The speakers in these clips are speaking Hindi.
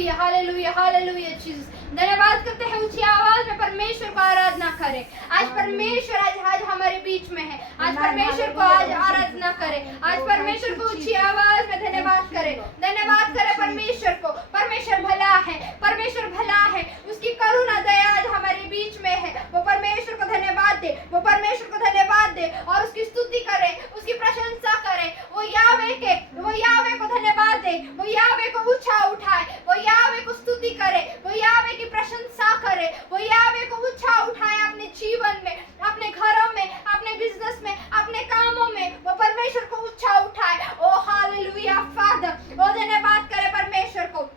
Hallelujah hallelujah hallelujah Jesus. धन्यवाद करते हैं ऊंची आवाज में परमेश्वर को आराधना करें। आज परमेश्वर आज हमारे बीच में है। आज परमेश्वर को आज आराधना करें। आज परमेश्वर को ऊंची आवाज में धन्यवाद करें। धन्यवाद करें परमेश्वर को। परमेश्वर भला है, परमेश्वर भला है, उसकी करुणा दया आज हमारे बीच में है। वो परमेश्वर को धन्यवाद दे, वो परमेश्वर को धन्यवाद दे और उसकी स्तुति करे, उसकी प्रशंसा करे। वो यावे को धन्यवाद दे, वो यावे को ऊंचा उठाए, वो यावे को स्तुति करे, वो यावे की प्रशंसा करे, वो यावे को ऊंचा उठाए अपने जीवन में, अपने घरों में, अपने बिजनेस में, अपने कामों में। वो परमेश्वर को ऊंचा उठाए। ओ हालेलुया फादर। वो धन्यवाद करे परमेश्वर को।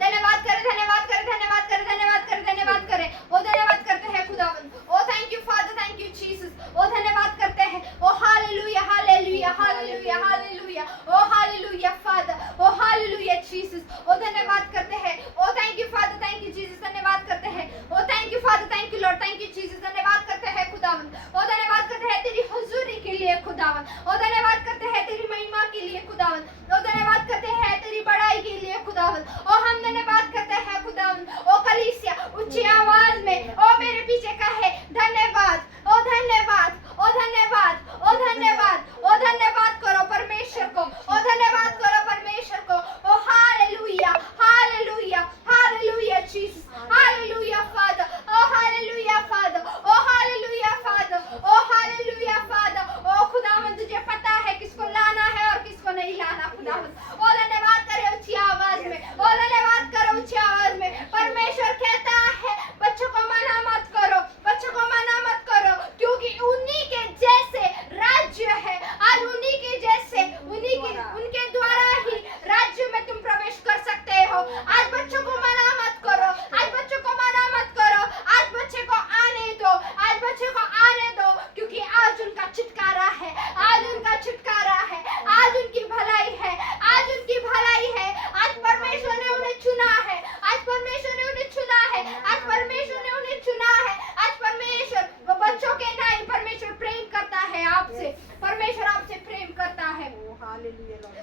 धन्यवाद करे, धन्यवाद करे, धन्यवाद करे, धन्यवाद करे, धन्यवाद करे। वो धन्यवाद करते हैं खुदावंद। ओ thank you Father, thank you Jesus. ओ धन्यवाद करते हैं। ओ हालेलुया हालेलुया हालेलुया हालेलुया। ओ हालेलुया फादर। ओ हालेलुया जीसस। ओ धन्यवाद करते हैं। ओ thank you Father, thank you Jesus. धन्यवाद करते हैं। ओ thank you Father, thank you Lord, thank you Jesus. धन्यवाद करते हैं खुदावंद। ओ धन्यवाद करते हैं तेरी हुजूरी के लिए खुदावंद। ओ धन्यवाद करते हैं तेरी महिमा के लिए खुदावंद। ओ धन्यवाद करते हैं तेरी बड़ाई के लिए खुदावंद। ओ हम धन्यवाद करते हैं खुदावंद। ओ कलीसिया ऊंची आवाज में ओ मेरे पीछे कहे धन्यवाद, ओ धन्यवाद, ओ धन्यवाद, ओ धन्यवाद, ओ धन्यवाद करो परमेश्वर को। ओ धन्यवाद करो परमेश्वर को। ओ hallelujah hallelujah hallelujah Jesus. Hallelujah Father. ओ हालेलुया फादर। ओ हालेलुया फादर। ओ हालेलुया फादर। ओ खुदावंद तुझे पता है किसको लाना है और किसको नहीं लाना खुदावंद। ओ धन्यवाद करे ऊंची आवाज में। ओ धन्यवाद करो ऊंची आवाज में। परमेश्वर कहता है बच्चों को मना मत करो, बच्चों को मना मत करो, क्योंकि उन्हीं के जैसे राज्य है। आज उन्हीं के जैसे, उनके द्वारा ही राज्य में तुम प्रवेश कर सकते हो। आज बच्चों को मना मत करो, आज बच्चों को मना मत करो। आज बच्चे को आने दो, आज बच्चे को आने दो, क्योंकि आज उनका छुटकारा है, आज उनका छुटकारा है, आज उनकी भलाई है, आज उनकी भलाई है। आज परमेश्वर ने उन्हें चुना है, आज परमेश्वर ने उन्हें चुना है, आज परमेश्वर ने उन्हें चुना है। आज परमेश्वर वो बच्चों के नहीं, परमेश्वर प्रेम करता है आपसे, परमेश्वर आपसे प्रेम करता है।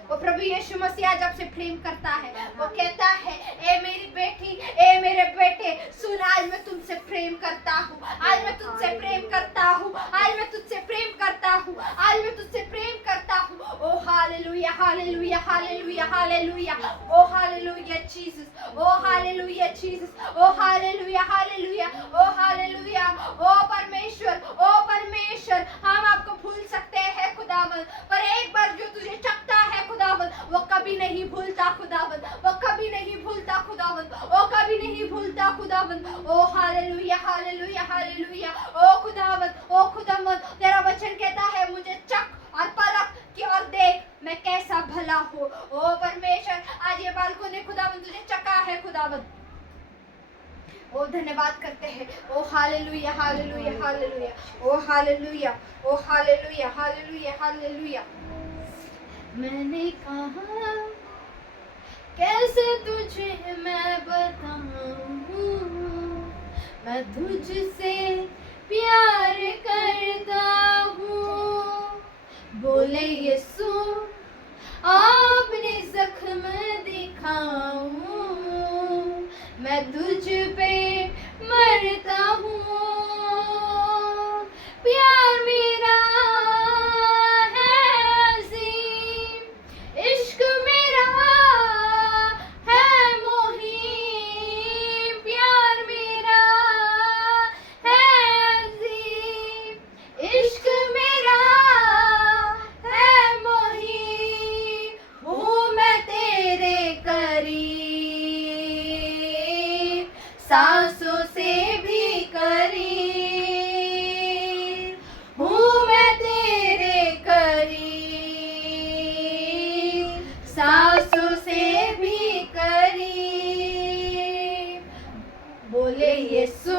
वो प्रभु यीशु मसीह आज आपसे प्रेम करता है। वो कहता है ए मेरी बेटी, ए मेरे बेटे सुन, आज मैं तुमसे प्रेम करता हूँ, आज मैं तुझसे प्रेम करता हूँ, आज मैं तुझसे प्रेम करता हूँ, आज मैं तुझसे प्रेम करता हूँ। ओ हालेलुया हालेलुया हालेलुया हालेलुया। ओ हालेलुया जीसस। ओ हालेलुया जीसस। ओ हालेलुया हालेलुया। ओ हालेलुया। ओ परमेश्वर, ओ परमेश्वर, हम आपको भूल सकते हैं खुदावंद, पर एक बार जो तुझे चखता है खुदावंद वो कभी नहीं भूलता खुदावंद, वो कभी नहीं भूलता खुदावंद, वो कभी नहीं भूलता खुदावंद। ओ हालेलुया हालेलुया हालेलुया। ओ खुदावंद, ओ खुदावंद, तेरा वचन कहता है मुझे चख और परख कि और देख मैं कैसा भला हूँ। ओ परमेश्वर, आज ये बालकों ने खुदावंद तुझे चखा है खुदावंद। ओ धन्यवाद करते हैं। ओ हालेलुया हालेलुया हालेलुया। ओ हालेलुया, ओ हालेलुया हालेलुया हालेलुया। मैंने कहा कैसे तुझे मैं बताऊं, मैं तुझसे प्यार करता हूँ। बोले यीशु आपने जख्म दिखाऊं, मैं तुझ पे मरता हूँ। प्यार मेरा है अजीम, इश्क मेरा है मोहीम। प्यार मेरा है अजीम, इश्क मेरा है मोहीम। हूँ मैं तेरे करीब, सांसों से भी करीब। हूँ मैं तेरे करीब, सांसों से भी करीब। बोले यीशु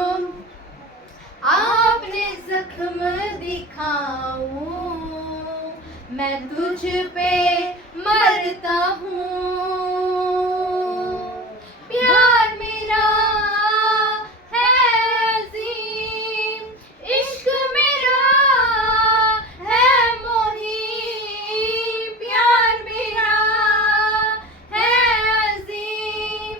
आपने जख्म दिखाऊं, मैं तुझ पे मरता हूँ। प्यार मेरा है अजीम, इश्क मेरा है मोहीम। प्यार मेरा है अजीम,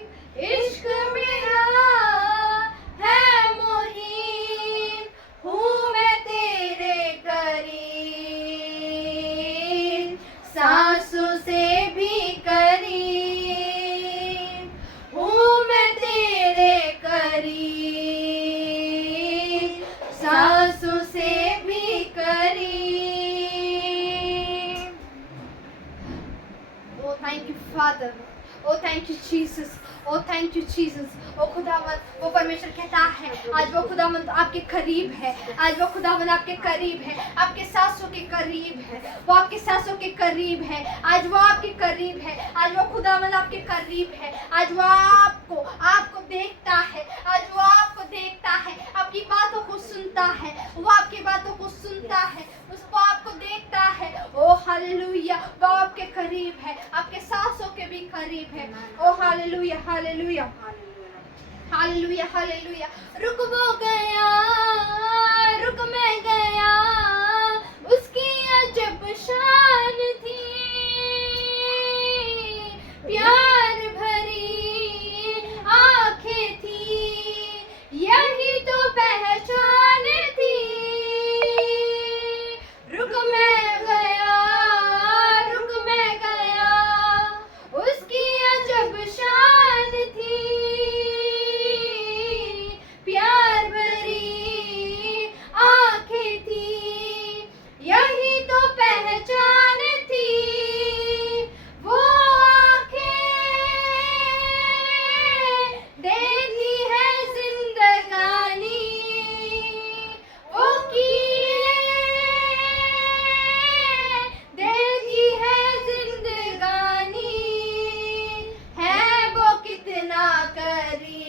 थैंक यू जीसस, ओ थैंक यू जीसस। ओ खुदावंद, वो परमेश्वर कहता है आज वो खुदावंद आपके करीब है, आज वो खुदावंद आपके करीब है, आपके सांसों के करीब है, वो आपके सांसों के करीब है, आज वो आपके करीब है, आज वो खुदावंद आपके करीब है, आज वो आपको देखता है, आज वो आपको देखता है, आपकी बातों को सुनता है, वो आपकी बातों को सुनता है, उसको आपको देखता है। ओ हालेलुया, वो आपके करीब है, आपके सांसों के भी करीब है। ओ हालेलुया हालेलुया हालेलुया हालेलुया। रुक वो गया, रुक मैं गया, उसकी अजब शान थी, प्यार भरी आंखें थी, यही तो पहचान थी। रुक मैं गया, रुक मैं गया, उसकी अजब शान थी, प्यार भरी आंखें थी, यही तो पहचान थी। वो आंखें देती है जिंदगानी, वो कीलें देती है जिंदगानी, है वो कितना करीब,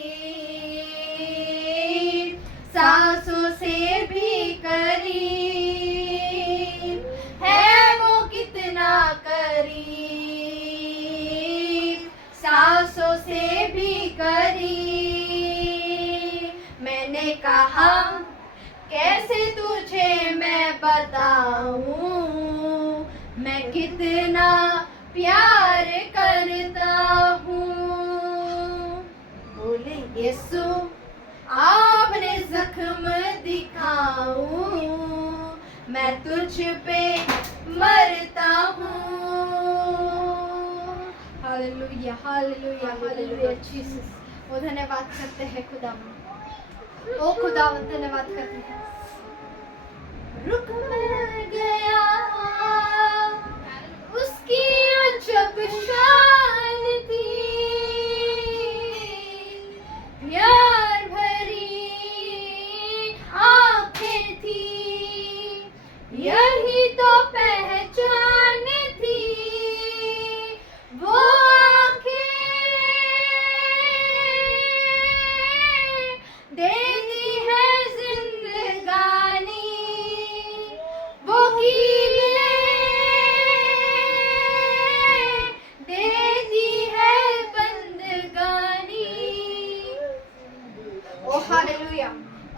सांसों से भी करीब, है वो कितना करीब, सांसों से भी करीब। मैंने कहा कैसे तुझे मैं बताऊं, मैं कितना प्यार करता हूँ। बोले यीशु आपने जख्म दिखाऊं, मैं तुझ पे मरता हूँ। Hallelujah hallelujah hallelujah Jesus. ओ धन्यवाद करते हैं खुदावंद, ओ खुदावंद धन्यवाद करते हैं। रुक मैं गया, उसकी अजब शान थी, प्यार भरी आंखें थी, यही तो पहचान थी। वो आंखें देती है जिंदगानी, वो कीलें देती है बंदगानी। ओ हालेलुया,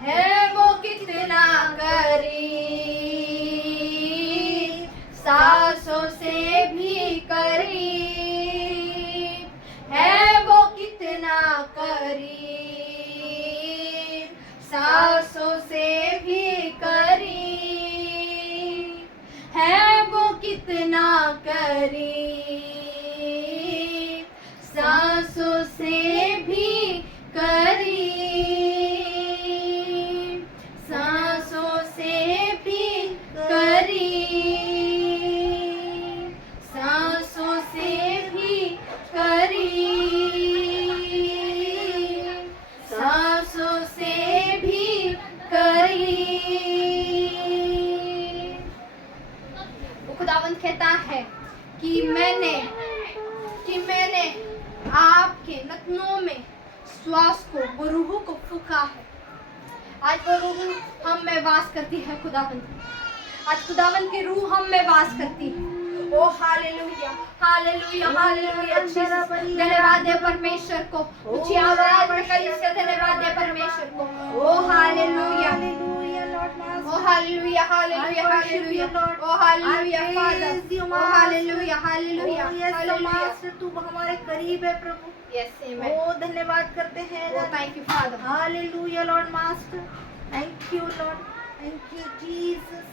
है वो कितना करीब, सांसों से भी करीब, है वो कितना करीब, सांसों से भी करीब, है वो कितना करीब, सांसों से भी करीब, सांसों से भी करीब, सांसों से भी करीब, सांसों से भी करीब। वो खुदावंद कहता है कि मैंने आपके नथनों में श्वास को, वो रूह को फूका है। आज वो रूह हम में वास करती है खुदावंद, आज खुदावंद की रूह हम में वास करती है। ओ हालेलुया हालेलुया हालेलुया जीसस। धन्यवाद है परमेश्वर को, ऊंची आवाज में कलीसिया धन्यवाद है परमेश्वर को। ओ हालेलुया ओ हालेलुया हालेलुया हालेलुया ओ हालेलुया फादर, ओ हालेलुया हालेलुया हालेलुया। तू हमारे करीब है प्रभु। Yes amen. ओ धन्यवाद करते हैं। ओ thank you Father. Hallelujah Lord master, thank you Lord, thank you Jesus.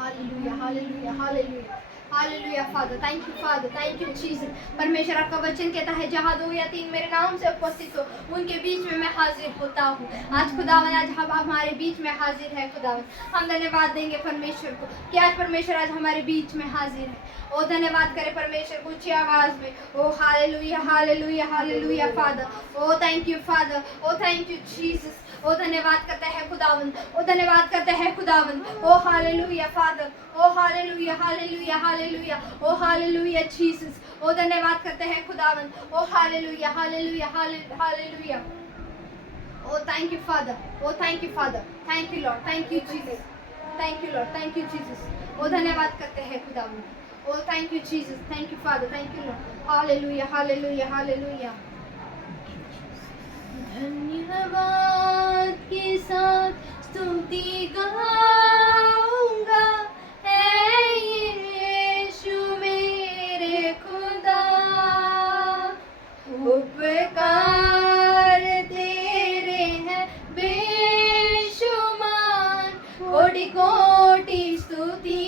Hallelujah hallelujah hallelujah hallelujah Father, thank you Father, thank you Jesus. परमेश्वर आपका वचन कहता है जहाँ 2 या 3 मेरे नाम से उपस्थित हो उनके बीच में मैं हाजिर होता हूँ। आज खुदावन आज हम हमारे बीच में हाजिर है खुदावन। हम धन्यवाद देंगे परमेश्वर को कि आज परमेश्वर आज हमारे बीच में हाजिर है। ओ धन्यवाद करें परमेश्वर को ऊंची आवाज में। ओ हालेलुया हालेलुया हालेलुया फादर। ओ थैंक यू फादर, ओ थैंक यू जीसस। ओ धन्यवाद करते हैं खुदावन, ओ धन्यवाद करते हैं खुदावन। ओ हालेलुया फादर, ओ हालेलुया हालेलुया हालेलुया, ओ हालेलुया जीसस। ओ धन्यवाद करते हैं खुदावन। ओ हालेलुया हालेलुया हालेलुया। ओ थैंक यू फादर, ओ thank you Father, thank you Lord, thank you Jesus, thank you Lord, thank you Jesus. ओ धन्यवाद करते हैं खुदावन। ओ thank you Jesus, thank you Father, thank you Lord. Hallelujah hallelujah hallelujah. धन्यवाद के साथ स्तुति गाऊंगा, है यीशु मेरे खुदा। उपकार तेरे हैं बेशुमार, कोटि कोटि स्तुति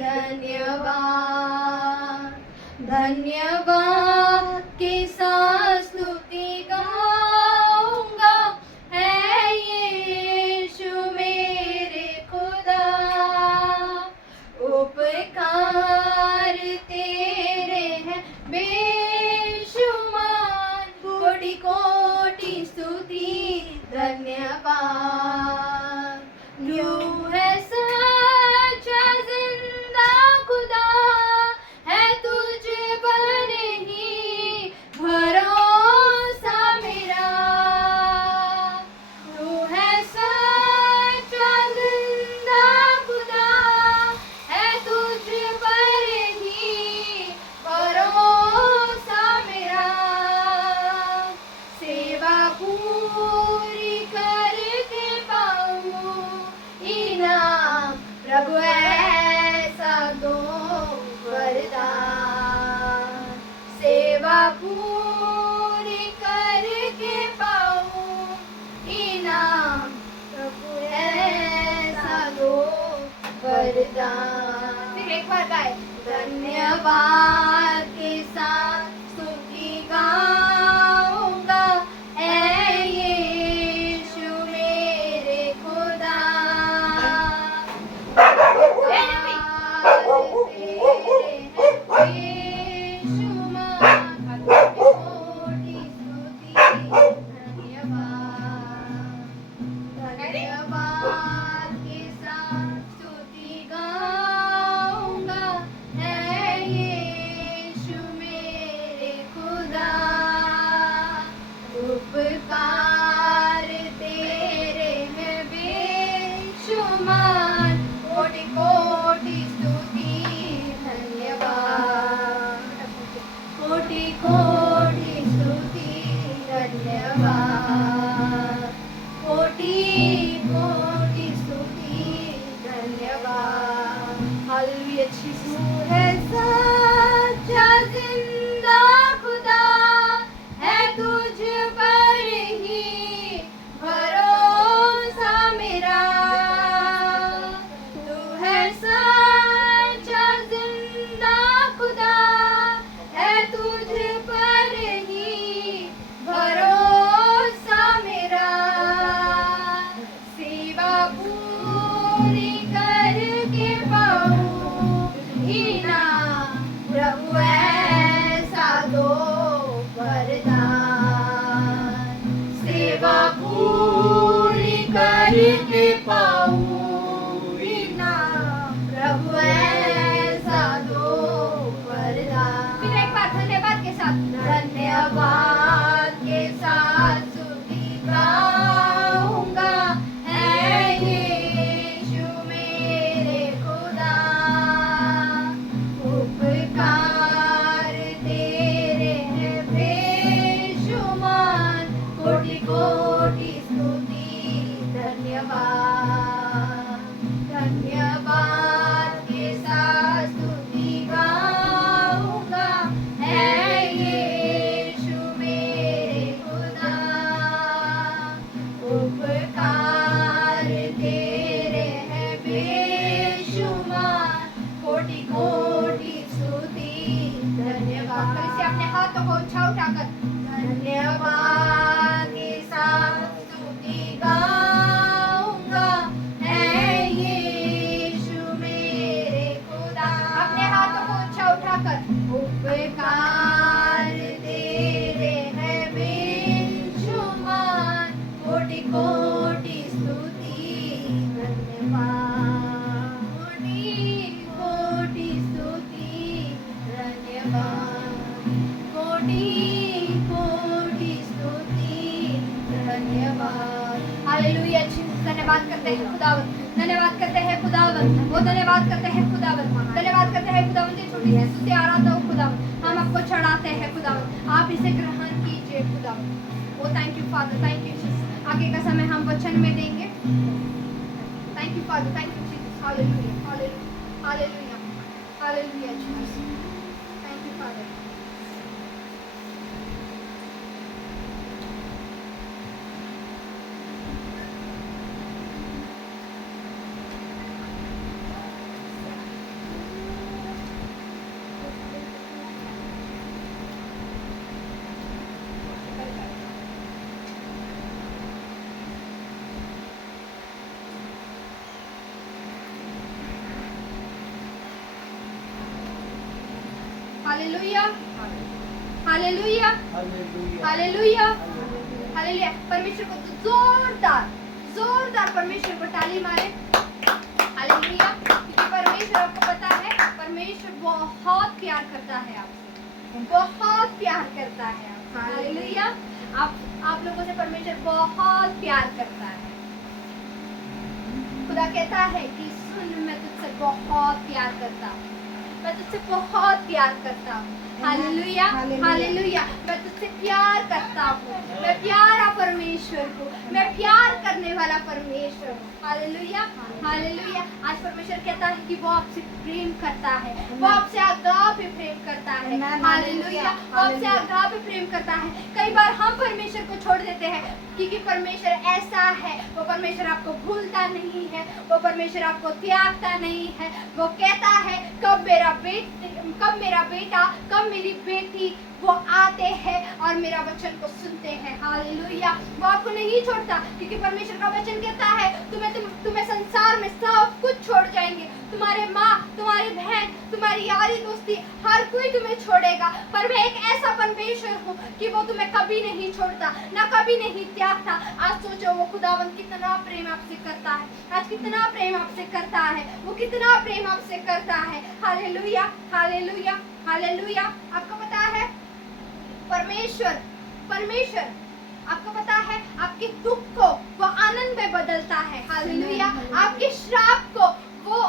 धन्यवाद। धन्यवाद के साथ स्तुति गाऊंगा, है यीशु मेरे खुदा। उपकार तेरे हैं बेशुमार, कोटि कोटि स्तुति धन्यवाद। यूं है सच्चा जिंदा खुदा, है तुझ पर ही भरोसा मेरा। तू है सच्चा जिंदा खुदा, है तुझ पर ही भरोसा मेरा। सेवा पूरी करके पाऊं इनाम, प्रभु ऐसा दो वरदान। सेवा पूरी करके पाऊं इनाम, प्रभु ऐसा दो वरदान। फिर एक बार गाए। धन्यवाद के साथ स्तुति गाऊंगा, है यीशु मेरे खुदा। धन्यवाद के साथ स्तुति गाऊंगा, है यीशु उठाकर धन्यवाद के साथ स्तुति गाऊंगा, ऐ यीशु मेरे खुदा। अपने हाथों को ऊंचा उठाकर उपकार तेरे हैं बेशुमार, कोटि कोटि स्तुति धन्यवाद, कोटि कोटि स्तुति धन्यवाद, कोटि कोटि स्तुति धन्यवाद। हालेलुया जीसस, धन्यवाद करते हैं खुदावन, धन्यवाद करते हैं खुदावन, वो धन्यवाद करते हैं खुदावन, धन्यवाद करते हैं खुदावन। ये छोटी सी स्तुति आराधना हो खुदावन, हम आपको चढ़ाते हैं खुदावन, आप इसे ग्रहण कीजिए खुदावन। ओ thank you Father, thank you Jesus. आगे का समय हम वचन में देंगे। Thank you Father, thank you Jesus. Hallelujah, hallelujah, hallelujah, hallelujah Jesus. Thank you Father. Hallelujah, hallelujah, hallelujah, hallelujah. परमेश्वर को जोरदार जोरदार परमेश्वर को ताली मारे। हालेलुया, क्योंकि परमेश्वर, आपको पता है, परमेश्वर बहुत प्यार करता है आपसे, बहुत प्यार करता है आपसे। हालेलुया, आप लोगों से परमेश्वर बहुत प्यार करता है। खुदा कहता है कि सुन, मैं तुझसे बहुत प्यार करता हूँ, मैं तुझसे बहुत प्यार करता हूँ। हालेलुया, हालेलुया, मैं तुझसे प्यार करता हूँ, मैं प्यारा परमेश्वर हूँ, मैं प्यार करने वाला परमेश्वर हूँ। Hallelujah, hallelujah. आज परमेश्वर कहता है कि वो आपसे प्रेम करता है, वो आपसे आगापे प्रेम करता है। हालेलुया, वो आपसे आगापे प्रेम करता है। कई बार हम परमेश्वर को छोड़ देते हैं, क्योंकि परमेश्वर ऐसा है, वो परमेश्वर आपको भूलता नहीं है, वो परमेश्वर आपको त्यागता नहीं है। वो कहता है कब मेरा बेटा, कब मेरी बेटी वो आते हैं और मेरा वचन को सुनते हैं। हालेलुया, वो आपको नहीं छोड़ता, क्योंकि परमेश्वर का वचन कहता है तुम्हें संसार में सब कुछ छोड़ जाएंगे, तुम्हारे माँ, तुम्हारी बहन, तुम्हारी यारी दोस्ती, हर कोई तुम्हें छोड़ेगा, पर मैं एक ऐसा परमेश्वर हूँ कि वो तुम्हें कभी नहीं छोड़ता, ना कभी नहीं त्यागता। आज सोचो वो खुदावन कितना प्रेम आपसे करता है, आज कितना प्रेम आपसे करता है, वो कितना प्रेम आपसे करता है। Hallelujah, hallelujah, hallelujah. आपको पता है परमेश्वर आपको पता है आपके दुख को वो आनंद में बदलता है। हालेलुया, आपके श्राप को वो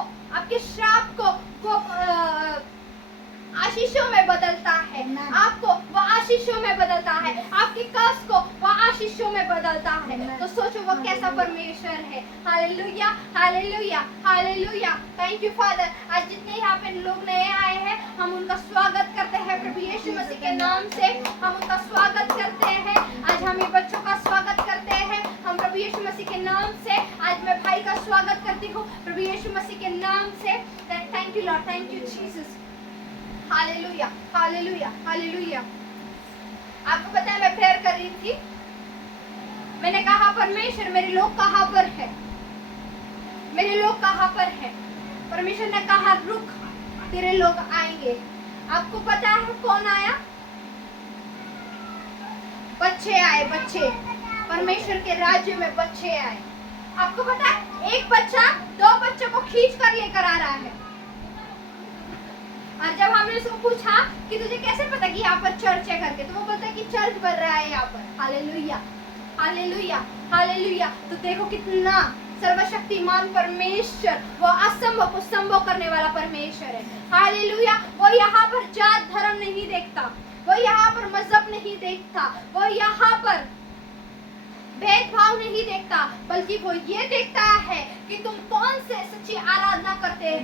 आशीषों में बदलता है, आपको वो आशीषों में बदलता है, आपके कष्ट को वो आशीषों में बदलता है। तो सोचो वो कैसा परमेश्वर है। Hallelujah, hallelujah, hallelujah. Thank you father. आज जितने यहाँ पे लोग नए आए हैं, हम उनका स्वागत करते हैं प्रभु यीशु मसीह के नाम से, हम उनका स्वागत करते हैं। आज हम ये बच्चों का स्वागत करते हैं, हम प्रभु यीशु मसीह के नाम से। आज मैं भाई का स्वागत करती हूँ प्रभु यीशु मसीह के नाम से। Thank you Lord, thank you Jesus. Hallelujah, hallelujah, hallelujah. आपको पता है मैं प्रेयर कर रही थी, मैंने कहा परमेश्वर मेरे लोग कहाँ पर है, मेरे लोग कहाँ पर है। परमेश्वर ने कहा रुक, तेरे लोग आएंगे। आपको पता है कौन आया? बच्चे आए, बच्चे। परमेश्वर के राज्य में बच्चे आए। आपको पता है एक बच्चा 2 बच्चों को खींच कर लेकर आ रहा है। और जब हमने उसको पूछा कि तुझे कैसे पता कि यहाँ पर चर्च है करके, तो वो बोलता है कि चर्च बन रहा है यहाँ पर। Hallelujah, hallelujah, hallelujah. तो देखो कितना सर्वशक्तिमान परमेश्वर, वो असंभव को संभव करने वाला परमेश्वर है। हालेलुया। वो यहाँ पर जात धर्म नहीं देखता, वो यहाँ पर मजहब नहीं देखता, वो यहाँ पर भेदभाव नहीं देखता, बल्कि वो ये देखता है कि तुम कौन से सच्ची आराधना करते हो।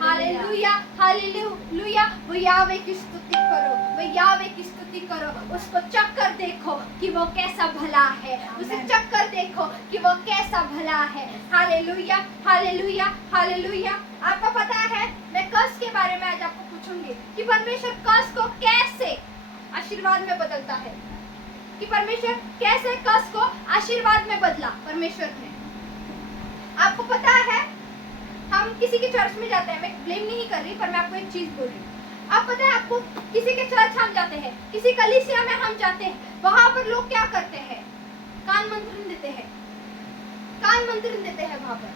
Hallelujah, hallelujah. वो यावे की स्तुति करो, वो यावे की स्तुति करो। उसको चक्कर देखो कि वो कैसा भला है, उसे चक्कर देखो कि वो कैसा भला है। Hallelujah, hallelujah, hallelujah. आपको पता है मैं कर्स के बारे में आज आपको पूछूंगी कि परमेश्वर कर्स को कैसे आशीर्वाद में बदलता है। कि परमेश्वर कैसे कष्ट को आशीर्वाद में बदला परमेश्वर ने। आपको पता है, हम किसी के चर्च में जाते हैं, मैं ब्लेम नहीं कर रही, पर मैं आपको एक चीज बोल रही हूँ। आप पता है आपको, किसी के चर्च हम जाते हैं, किसी कलीसिया में हम जाते हैं, वहां पर लोग क्या करते हैं? कान मंत्रण देते हैं, कान मंत्रण देते हैं। वहां पर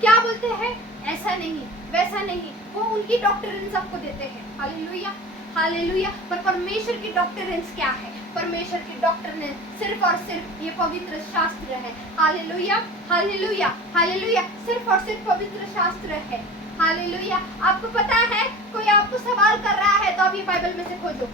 क्या बोलते हैं? ऐसा नहीं, वैसा नहीं, वो उनकी डॉक्टरीन सबको देते हैं। Hallelujah, hallelujah. पर परमेश्वर की डॉक्टरीन्स क्या है? परमेश्वर की डॉक्टरीन सिर्फ और सिर्फ ये पवित्र शास्त्र है। Hallelujah, hallelujah, hallelujah. सिर्फ और सिर्फ पवित्र शास्त्र है। हालेलुया। आपको पता है, कोई आपको सवाल कर रहा है तो आप ये बाइबल में से खोजो।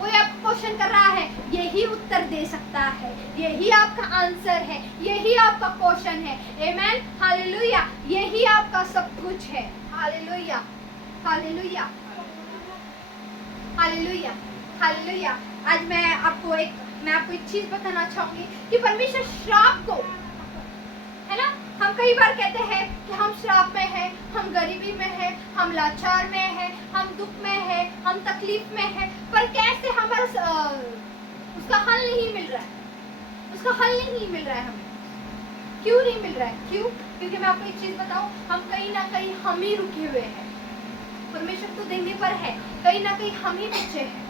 कोई आपको क्वेश्चन कर रहा है, यही उत्तर दे सकता है, यही आपका आंसर है, यही आपका क्वेश्चन है। आमेन, हालेलुया। यही आपका सब कुछ है। Hallelujah, hallelujah, hallelujah, hallelujah. आज मैं आपको एक चीज बताना चाहूंगी कि परमेश्वर श्राप को, है ना, हम कई बार कहते हैं कि हम श्राप में हैं, हम गरीबी में हैं, हम लाचार में हैं, हम दुख में हैं, हम तकलीफ में हैं, पर कैसे हमारा उसका हल नहीं मिल रहा है, उसका हल नहीं मिल रहा है हमें। क्यों नहीं मिल रहा है? क्यों? क्योंकि मैं आपको एक चीज बताऊं, हम कहीं ना कहीं हम ही रुके हुए हैं। परमेश्वर तो देने पर है, कहीं ना कहीं हम ही पीछे हैं।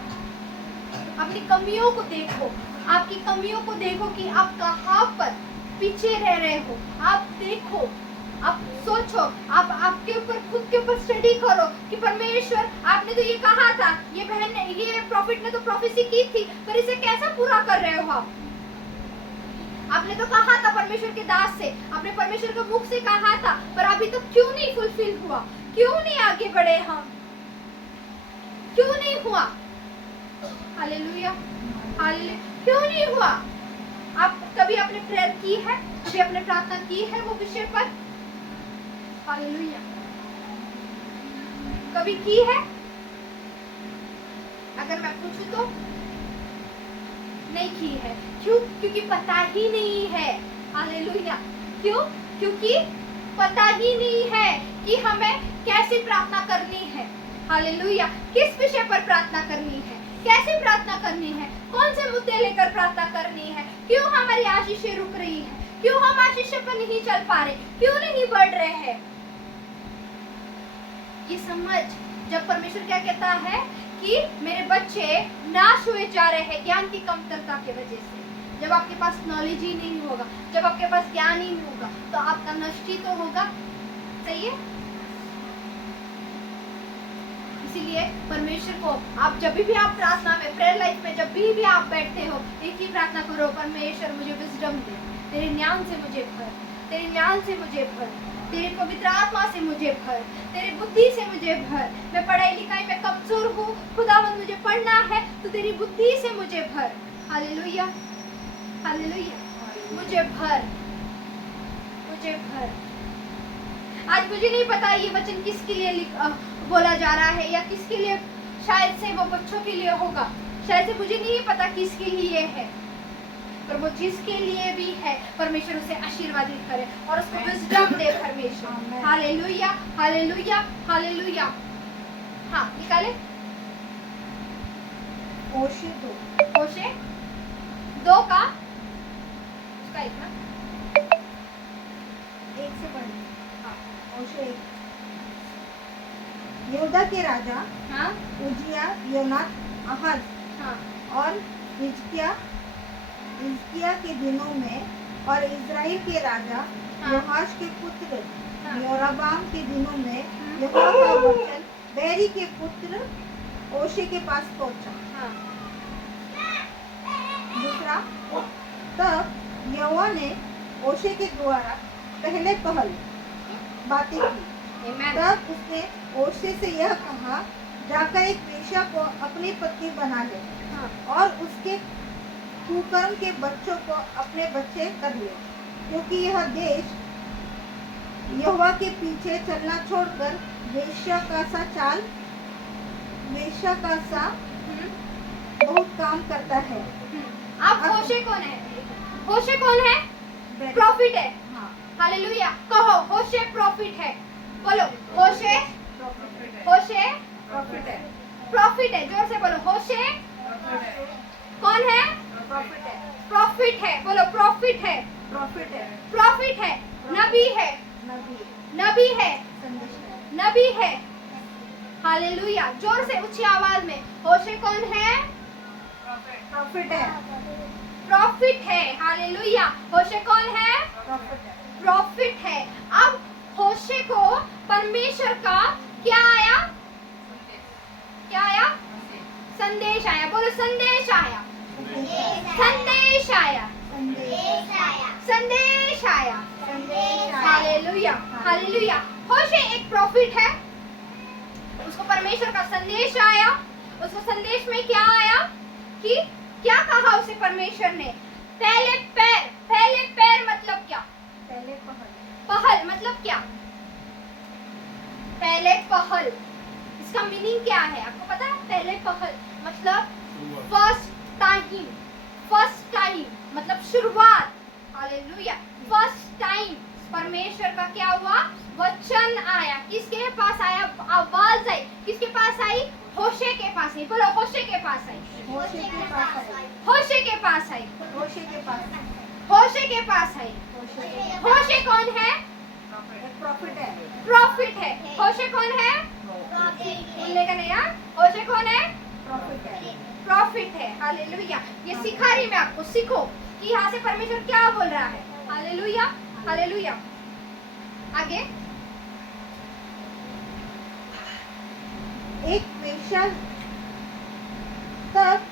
अपनी कमियों को देखो, आपकी कमियों को देखो कि आप कहाँ पर पीछे रह रहे हो। आप देखो, आप सोचो, आप आपके ऊपर, खुद के ऊपर स्टडी करो कि परमेश्वर, आपने तो ये कहा था, ये बहन ने, ये प्रॉफिट ने तो प्रोफेसी की थी, पर इसे कैसा पूरा कर रहे हो आप? आपने तो कहा था परमेश्वर के दास से, आपने परमेश्वर के मुख से कहा था, पर अभी तो क्यों नहीं फुलफिल हुआ? क्यों नहीं आगे बढ़े हम? क्यों नहीं हुआ? Hallelujah, hallelujah. क्यों नहीं हुआ? आप कभी आपने प्रेयर की है, कभी आपने प्रार्थना की है वो विषय पर? हालेलुया, कभी की है? अगर मैं पूछूं तो नहीं की है। क्यों? क्योंकि पता ही नहीं है। हालेलुया। क्यों? क्योंकि पता ही नहीं है कि हमें कैसे प्रार्थना करनी है। हालेलुया। किस विषय पर प्रार्थना करनी है, कैसे प्रार्थना करनी है, कौन से मुद्दे लेकर प्रार्थना करनी है, क्यों हमारी आशीषें रुक रही है, क्यों हम आशीषों पर नहीं चल पा रहे, क्यों नहीं बढ़ रहे हैं। ये समझ, जब परमेश्वर क्या कहता है कि मेरे बच्चे नाश हुए जा रहे हैं ज्ञान की कमतरता की वजह से, जब आपके पास नॉलेज ही नहीं होगा, जब आपके पास ज्ञान ही नहीं होगा, तो आपका नष्ट ही तो होगा। सही है? इसीलिए परमेश्वर को आप जब भी आप प्रार्थना में, प्रेयर लाइफ में जब भी आप बैठते हो, एक ही प्रार्थना करो, परमेश्वर मुझे विजडम दे, तेरे ज्ञान से मुझे भर, तेरे ज्ञान से मुझे भर, तेरे पवित्र आत्मा से मुझे भर, तेरी बुद्धि से मुझे भर। मैं पढ़ाई लिखाई में कमजोर हूँ, खुदावंद मुझे पढ़ना है, तो तेरी बुद्धि से मुझे भर। Hallelujah, hallelujah. मुझे भर, मुझे भर। आज मुझे नहीं पता ये वचन किसके लिए बोला जा रहा है, या किसके लिए, शायद से वो बच्चों के लिए होगा, शायद से मुझे नहीं पता किसके लिए है, पर वो जिसके लिए भी है, परमेश्वर उसे आशीर्वादित करे और उसको विजडम दे परमेश्वर। Hallelujah, hallelujah, hallelujah. हाँ, निकाले। होशे 2, होशे 2 का उसका एक ना 1 से पढ़ें। हाँ, होशे 1। यहूदा के राजा हाँ, उजिया, योनाथ, आहाज हाँ, और हिजकिया के दिनों में, और इज़राइल के राजा हाँ। योआश के पुत्र हाँ। योराबाम के दिनों में यहोवा का वचन बैरी के पुत्र ओशे के पास पहुंचा। हाँ, दूसरा, तब यहोवा ने ओशे के द्वारा पहले पहल बातें की। आमेन। तब उसने ओशे से यह कहा, जाकर एक वेश्या को अपनी पत्नी बना ले, हाँ, और उसके कुकर्म के बच्चों को अपने बच्चे कर ले, क्योंकि यह देश यहोवा के पीछे चलना छोड़कर वेश्या का सा बहुत काम करता है। अब होशे कौन है? होशे कौन है? प्रॉफिट है। हाँ, हालेलुया। कहो, होशे प्रॉफिट है। बोलो, होशे, होशे प्रॉफिट है। प्रॉफिट है। जोर से बोलो, होशे कौन है? प्रॉफिट है, प्रॉफिट है। बोलो, प्रॉफिट है। प्रॉफिट है, प्रॉफिट है। नबी है। नबी, नबी है। संदेश है, नबी है। हालेलुया। जोर से ऊंची आवाज में, होशे कौन है? प्रॉफिट है, प्रॉफिट है। हालेलुया। होशे कौन है? प्रॉफिट है, प्रॉफिट है। अब होशे को परमेश्वर का क्या आया? क्या आया? संदेश आया। बोलो, संदेश आया। संदेश आया। संदेश आया, संदेश आया। संदेश आया, हालेलुया। हालेलुया। होशे एक प्रॉफिट है। उसको परमेश्वर का संदेश आया। उसको संदेश में क्या आया कि क्या कहा उसे परमेश्वर ने? पहले पैर। पहले पैर मतलब क्या? पहले पहल, पहल मतलब क्या? पहले पहल, इसका मीनिंग क्या है आपको पता है? पहले पहल मतलब फर्स्ट टाइम। फर्स्ट टाइम मतलब शुरुआत। हालेलुया। फर्स्ट टाइम परमेश्वर का क्या हुआ? वचन आया। किसके पास आया? आवाज आई। किसके पास आई? होशे के पास आई। बोलो, होशे के पास आई। होशे के पास आई, होशे के पास आई। होशे के पास आई, होशे के पास आई। होशे के होशे कौन है? एक प्रॉफिट है, प्रॉफिट है। होशे कौन है? बोलने का नहीं यार। होशे कौन है? प्रॉफिट है, प्रॉफिट है। हालेलुया। ये सिखा रही मैं आपको, सीखो कि यहाँ से परमेश्वर क्या बोल रहा है। हालेलुया। हालेलुया। आगे। एक वेश्या। तब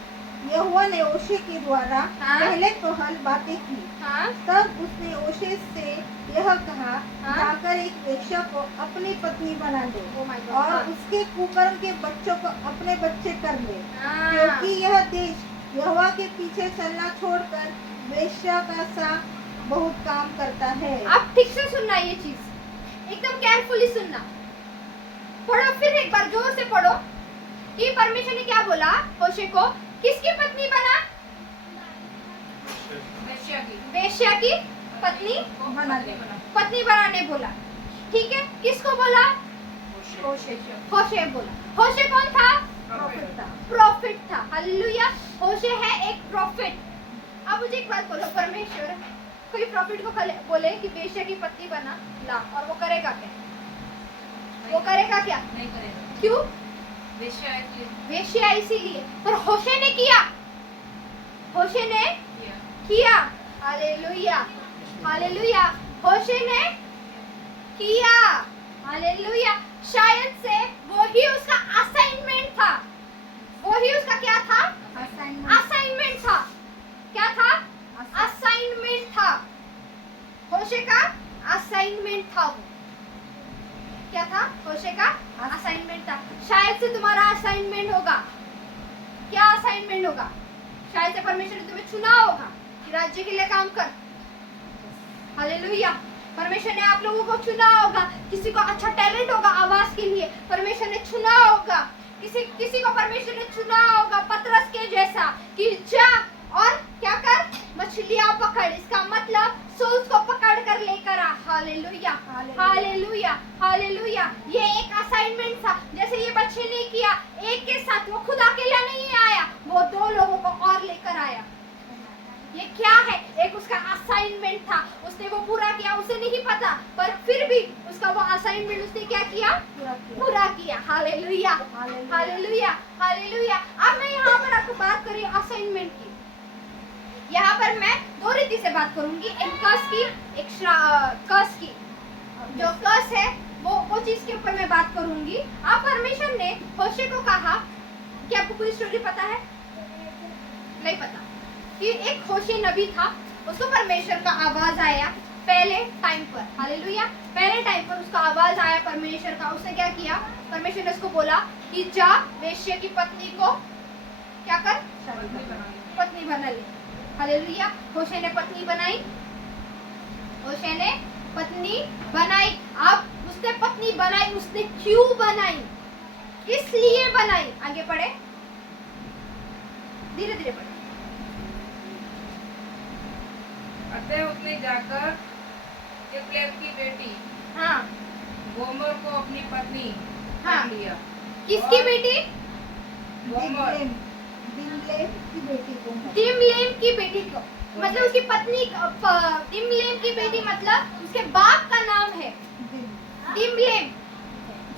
यहोवा ने ओशे के द्वारा हाँ। पहले पहल बातें की। हाँ। तब उसने ओशे से यह कहा, हाँ। जाकर एक वेश्या को अपनी पत्नी बना ले Oh my God, और हाँ। उसके कुकर्म के बच्चों को अपने बच्चे कर ले, हाँ। क्योंकि यह देश यहोवा के पीछे चलना छोड़कर वेश्या का सा बहुत काम करता है। आप ठीक से सुनना, ये चीज एकदम केयरफुली सुनना। पढ़ो फिर एक बार, जोर से पढ़ो कि परमेश्वर ने क्या बोला होशे को? किसकी पत्नी बना? वेश्या की पत्नी बना ले, पत्नी बनाने बोला। ठीक है, किसको बोला? होशे, होशे बोला। होशे कौन था? प्रॉफिट था, प्रॉफिट था। हालेलुया। होशे है एक प्रॉफिट। अब मुझे एक बात बोलो, परमेश्वर कोई प्रॉफिट को बोले कि वेश्या की पत्नी बना ला, और वो करेगा क्या? वो करेगा क्या? नहीं करेगा। क्यों? वेश्या है इसलिए वेश्या इसीलिए। पर होशे ने किया। होशे ने किया। किया। हालेलुया। हालेलुया। होशे ने किया। हालेलुया। शायद से वही उसका असाइनमेंट था। वही उसका क्या था? असाइनमेंट, असाइनमेंट था। क्या था? असाइनमेंट था। होशे का असाइनमेंट था वो। क्या था? होशे का असाइनमेंट था। शायद से तुम्हारा असाइनमेंट होगा। क्या असाइनमेंट होगा? शायद से परमेश्वर ने तुम्हें चुना होगा कि राज्य के लिए काम कर। हालेलुया। परमेश्वर ने आप लोगों को चुना होगा। किसी को अच्छा टैलेंट होगा आवाज के लिए, परमेश्वर ने चुना होगा। किसी को परमेश्वर ने चुना होगा पतरस के जैसा कि जा और क्या कर? मछलियां पकड़। इसका मतलब सोल्स को पकड़ कर लेकर आ। हालेलुया। हालेलुया। हालेलुया। ये एक असाइनमेंट था। जैसे ये बच्चे ने किया एक के साथ, वो खुद अकेला नहीं आया, वो 2 लोगों को और लेकर आया। ये क्या है? एक उसका असाइनमेंट था, उसने वो पूरा किया। उसे नहीं पता, पर फिर भी उसका वो असाइनमेंट उसने क्या किया? पूरा किया। हालेलुया। हालेलुया। हालेलुया। अब मैं यहाँ पर आपको बात कर रही हूँ असाइनमेंट की। यहाँ पर मैं 2 रीति से बात करूंगी, एक कर्स की, एक कर्स की। जो कर्स है वो चीज के ऊपर मैं बात करूंगी। अब परमेश्वर ने होशे को कहा कि आपको पूरी स्टोरी पता है? नहीं पता कि एक होशे नबी था, उसको परमेश्वर का आवाज आया पहले टाइम पर। हालेलुया। पहले टाइम पर उसका आवाज आया परमेश्वर का। उसने क्या किया? परमेश्वर ने उसको बोला कि जा वेश्या की पत्नी को क्या कर? पत्नी बना ले। हालेलुया। होशे ने पत्नी बनाई। होशे ने पत्नी बनाई। अब उसने पत्नी बनाई, उसने क्यों बनाई? इसलिए बनाई। आगे पढ़े, धीरे धीरे पढ़े। अतः उसने जाकर एप्लेब की बेटी हाँ। गोमर को अपनी पत्नी हाँ। मान लिया। किसकी और बेटी? गोमर। बिमलेम की बेटी गोमर। दिमलेम की बेटी को मतलब उसकी पत्नी दिमलेम की बेटी मतलब उसके बाप का नाम है दिमलेम।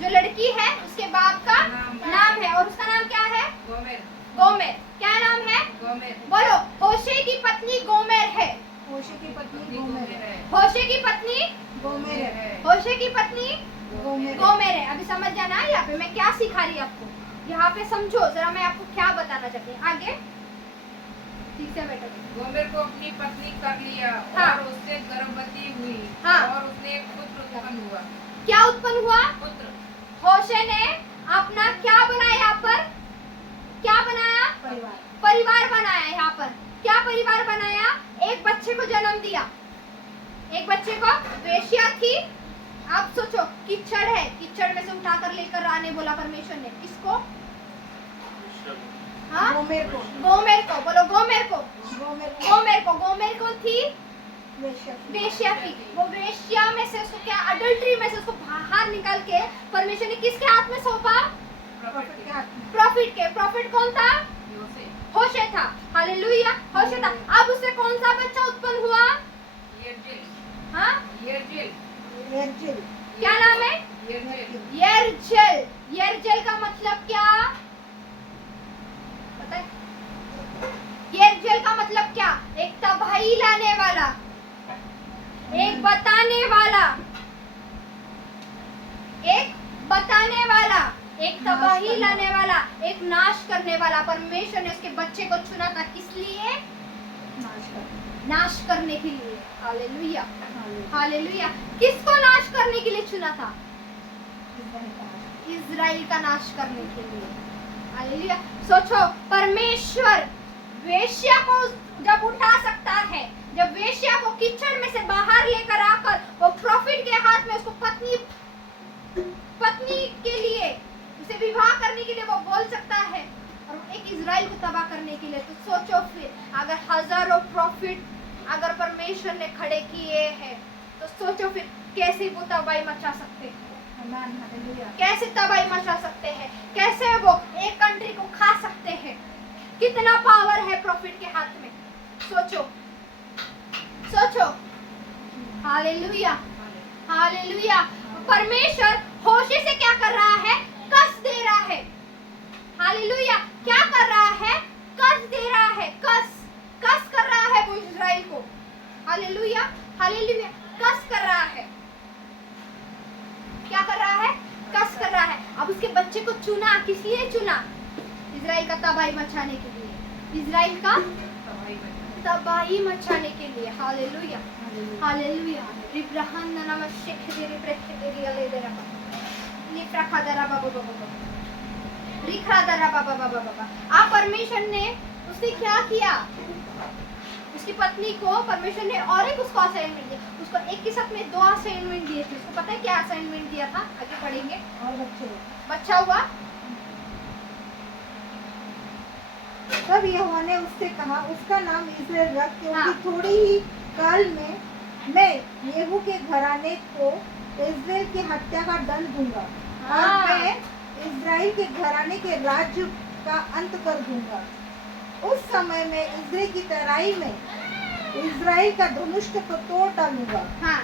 जो लड़की है उसके बाप का नाम है और उसका नाम क्या है? गोमेर। गोमेर। क्या नाम है? गोमेर। बोलो। होशे की पत्नी गोमेर है। होशे की पत्नी गोमेर है। होशे की पत्नी गोमेर है। होशे की पत्नी गोमेर है। गोमेर है। अभी समझ जाना है यहाँ पे मैं क्या सिखा रही आपको। यहाँ पे समझो जरा मैं आपको क्या बताना चाहती हूँ। आगे ठीक से बैठो। गोमेर को अपनी पत्नी कर लिया हाँ। और उससे गर्भवती हुई हाँ। और उसने एक पुत्र उत्पन्न हुआ। क्या उत्पन्न हुआ? पुत्र। होशे ने अपना क्या बनाया यहाँ पर? क्या बनाया? परिवार। परिवार बनाया। यहाँ पर क्या परिवार बनाया? एक बच्चे को जन्म दिया। एक बच्चे को वेश्या थी। आप सोचो कीचड़ है, कीचड़ में से उठाकर लेकर आने बोला परमेश्वर ने। किसको? हाँ? गोमेर को। गोमेर को। बोलो गोमेर को। गोमेर को। गोमेर को। गोमेर को थी वेश्या। वेश्या थी। वो वेश्या में से उसको क्या अडल्ट्री में से उसको बाहर निकाल के परमेश्वर ने किसके हाथ में सौंपा? प्रॉफिट के हाथ में। प्रॉफिट के। प्रॉफिट कौन था? योसेफ। होशे था। हालेलुया। होशे था। अब उससे कौन सा बच्चा उत्पन्न हुआ? यर्जेल। हाँ? यर्जेल। यर्जेल। क्या नाम है? यर्जेल। यर्जेल। यर्जेल का मतलब क्या पता है? यर्जेल का मतलब क्या? एक तबाही लाने वाला, एक बताने वाला, एक बताने वाला, एक तबाही लाने वाला, एक नाश करने वाला। परमेश्वर ने उसके बच्चे को चुना था किस लिए? नाश करने के लिए। हालेलुया। हालेलुया। किसको नाश करने के लिए चुना था? इज़राइल का नाश करने के लिए। हालेलुया। सोचो परमेश्वर वेश्या को जब उठा सकता है, जब वेश्या को कीचड़ में से बाहर लेकर आकर वो प्रॉफिट के हाथ में उसको पत्नी के लिए उसे विवाह करने के लिए वो बोल सकता है और एक इज़राइल को तबाह करने के लिए, तो सोचो फिर अगर हजारों प्रॉफिट अगर परमेश्वर ने खड़े किए हैं तो सोचो फिर कैसे वो तबाही मचा सकते हैं। कैसे तबाही मचा सकते हैं, कैसे वो एक कंट्री को खा सकते हैं। कितना पावर है प्रॉफिट के हाथ में। सोचो सोचो। हालेलुया। हालेलुया। परमेश्वर होशे से क्या कर रहा है? कस दे रहा है। हालेलुया। क्या कर रहा है? कस दे रहा है। कस कर रहा है वो इज़राइल को। हालेलुया। हालेलुया। कस कर रहा है। क्या कर रहा है? कस कर रहा है। अब उसके बच्चे को चुना किस लिए चुना? इज़राइल का तबाही मचाने के लिए। इज़राइल का तबाही मचाने के लिए। हालेलुया। हालेलुया। रिब्रहन नाम शेखदे रिब्रहदे अलेदरा निफ्रखादरा बाबा बाबा रिखरादरा बाबा बाबा बाबा। आप परमेश्वर ने उसने क्या किया? उसकी पत्नी को परमेश्वर ने और एक उसको असाइनमेंट दिया। उसको एक के साथ में 2 असाइनमेंट दिए थे। उसको पता है क्या असाइनमेंट दिया था? आगे पढ़ेंगे। और बच्चा हुआ। तब यहोवा ने उससे कहा उसका नाम इज़राइल रख, क्योंकि हाँ। थोड़ी ही काल में मैं येहू के घराने को इज़राइल की हत्या का दंड दूंगा और हाँ। मैं इज़राइल के घराने के राज्य का अंत कर दूंगा। उस समय मैं इज़राइल की तराई में इज़राइल का धनुष को तोड़ डालूंगा। हाँ।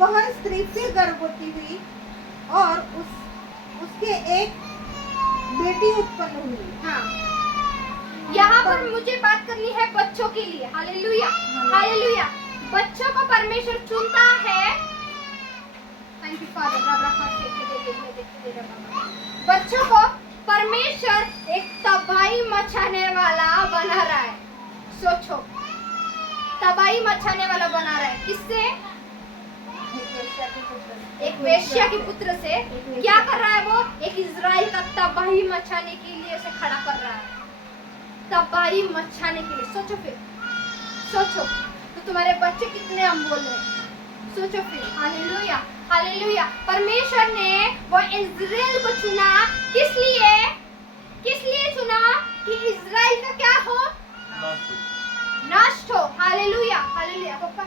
वह स्त्री फिर गर्भवती हुई और उसके एक बेटी उत्पन्न हुई। हाँ। यहाँ पर मुझे बात करनी है बच्चों के लिए। हालेलुया। हालेलुया। बच्चों को परमेश्वर चुनता है। Thank you father. बच्चों को परमेश्वर एक तबाही मचाने वाला बना रहा है। सोचो तबाही मचाने वाला बना रहा है। किससे? एक वेश्या के पुत्र से। क्या कर रहा है वो? एक इज़राइल का तबाही मचाने के लिए उसे खड़ा कर रहा है। तबाही मचाने के लिए। सोचो फिर। सोचो तो तुम्हारे बच्चे कितने अनमोल हैं। सोचो फिर। हालेलुया। हालेलुया। परमेश्वर ने वो इज़राइल को चुना किस लिए? किस लिए चुना? कि इज़राइल का क्या हो? नष्ट हो। हालेलुया। हालेलुया। पापा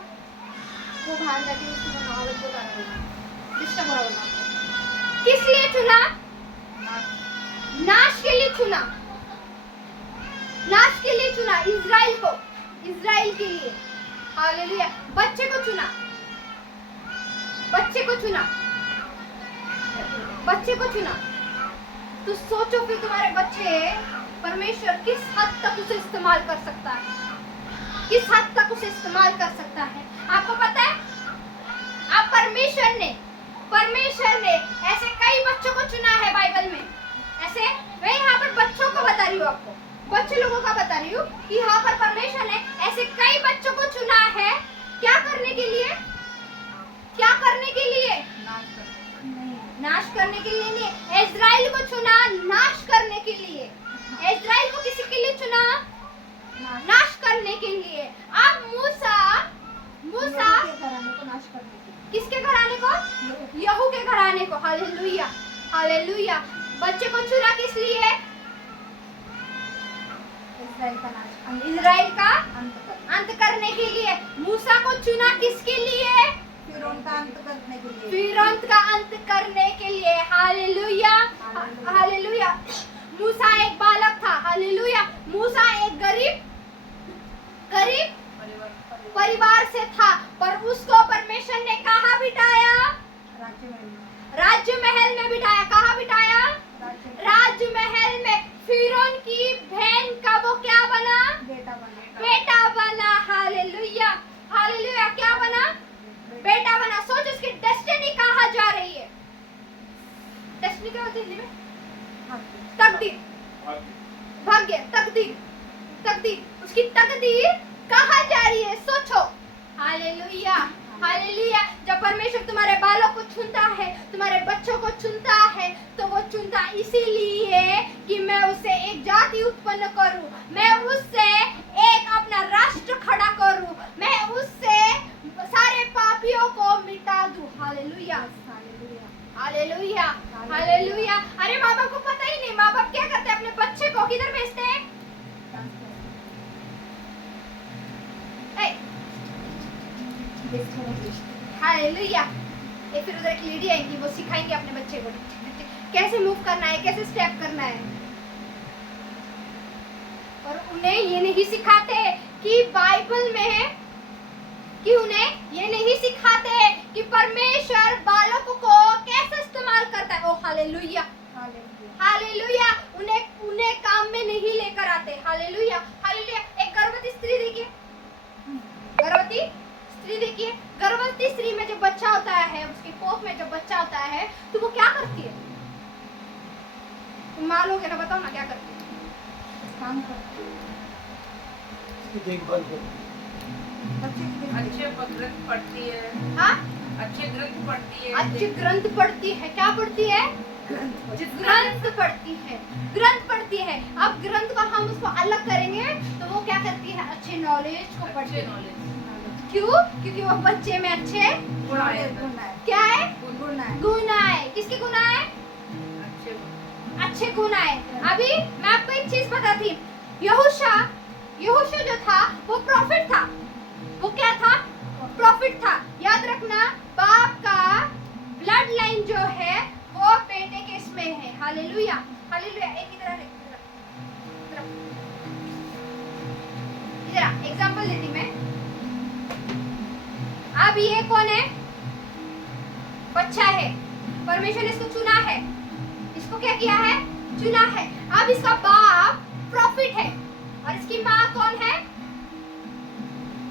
वो बाहर जाके उसको आवाज बता रहा है। डिस्टर्ब हो रहा है। किस लिए चुना? नाश के लिए चुना। नाश के लिए चुना, इजराइल को, इजराइल के लिए। हालेलुया। बच्चे को चुना, बच्चे को चुना, बच्चे को चुना। तो सोचो फिर तुम्हारे बच्चे परमेश्वर किस हद तक उसे इस्तेमाल कर सकता है, किस हद तक उसे इस्तेमाल कर सकता है। आपको पता है, आप परमेश्वर ने ऐसे कई बच्चों को चुना है बाइबल में। ऐसे मैं यहाँ पर बच्चों को बता रही हूँ, आपको बच्चे लोगों का बता रही हूँ कि यहाँ पर परमेश्वर ने ऐसे कई बच्चों को चुना है। क्या करने के लिए? क्या करने के लिए? नाश करने के लिए नहीं। इजराइल को चुना नाश करने के लिए। इजराइल को किसी के लिए चुना? नाश करने के लिए। अब मूसा के घराने को नाश करने के लिए। किसके घराने को? यहू के घराने को। Hallelujah, hallelujah. बच्चे को चुना किस लिए? इजराइल का नाश, इजराइल का अंत अंत करने के लिए। मूसा को चुना किसके लिए? फिरौन का अंत करने के लिए। फिरौन का अंत करने के लिए। Hallelujah, hallelujah. मूसा एक बालक था। हालेलुया। मूसा एक गरीब परिवार से था, पर उसको परमेश्वर ने कहाँ बिठाया? राज्य महल में बिठाया। कहाँ बिठाया? राज्य महल में। फिरौन की बहन का वो क्या बना? बेटा बना। Hallelujah, hallelujah. क्या बना? बेटा बना। सोच उसकी डेस्टिनी कहाँ जा रही है? डेस्टिनी क्या होती है हिंदी में? तकदीर, भाग्य, तकदीर, तकदीर। उसकी तकदीर कहाँ जा रही है? सोचो। Hallelujah, hallelujah. जब परमेश्वर तुम्हारे बालों को चुनता है, तुम्हारे बच्चों को चुनता है, तो वो चुनता इसीलिए कि मैं उससे एक जाति उत्पन्न करूं, मैं उससे एक अपना राष्ट्र खड़ा करूं, मैं उससे सारे पापियों को मिटा दूं। Hallelujah, hallelujah, hallelujah. अरे माँ बाप को पता ही नहीं, माँ बाप क्या करते हैं? अपने बच्चे को किधर भेजते हैं? हालेलुया। फिर उधर एक लेडी आएंगी, वो सिखाएंगे अपने बच्चे को कैसे मूव करना है, कैसे स्टेप करना है। और उन्हें ये नहीं सिखाते कि बाइबल में, कि उन्हें ये नहीं सिखाते कि परमेश्वर बालकों को कैसे इस्तेमाल करता है। ओ हालेलुया, हालेलुया। उन्हें काम में नहीं लेकर आते। Hallelujah, hallelujah. एक गर्भवती स्त्री देखिए, गर्भवती स्त्री देखिए। गर्भवती स्त्री में जब बच्चा होता है, उसके कोख में जब बच्चा होता है, तो वो क्या करती है? तुम मालूम ना, बताओ ना क्या करती है? काम करती है, देखभाल करती बच्चे की देखभाल। अच्छे ग्रंथ पढ़ती है। हाँ, अच्छे ग्रंथ पढ़ती है। अच्छे ग्रंथ पढ़ती है। क्या पढ़ती है? ग्रंथ पढ़ती है, ग्रंथ पढ़ती है। अब ग्रंथ को हम उसको अलग करेंगे तो वो क्या करती है? अच्छे नॉलेज को पढ़ती अच्छे है। नॉलेज। क्यों? क्योंकि वो बच्चे में अच्छे गुण आए। क्या है? गुण है। गुण आए। किसके गुण आए? अच्छे गुण। अच्छे गुण आए। अभी मैं आपको एक चीज बताती। यहोशू जो था वो प्रॉफिट था। वो क्या था? प्रॉफिट था। याद रखना, बाप का ब्लड लाइन जो है वो बेटे के इसमें है। Hallelujah, hallelujah. एक इधर एग्जांपल देती मैं। अब ये कौन है? बच्चा है। परमेश्वर ने इसको चुना है। इसको क्या किया है? चुना है। अब इसका बाप प्रॉफिट है और इसकी माँ कौन है?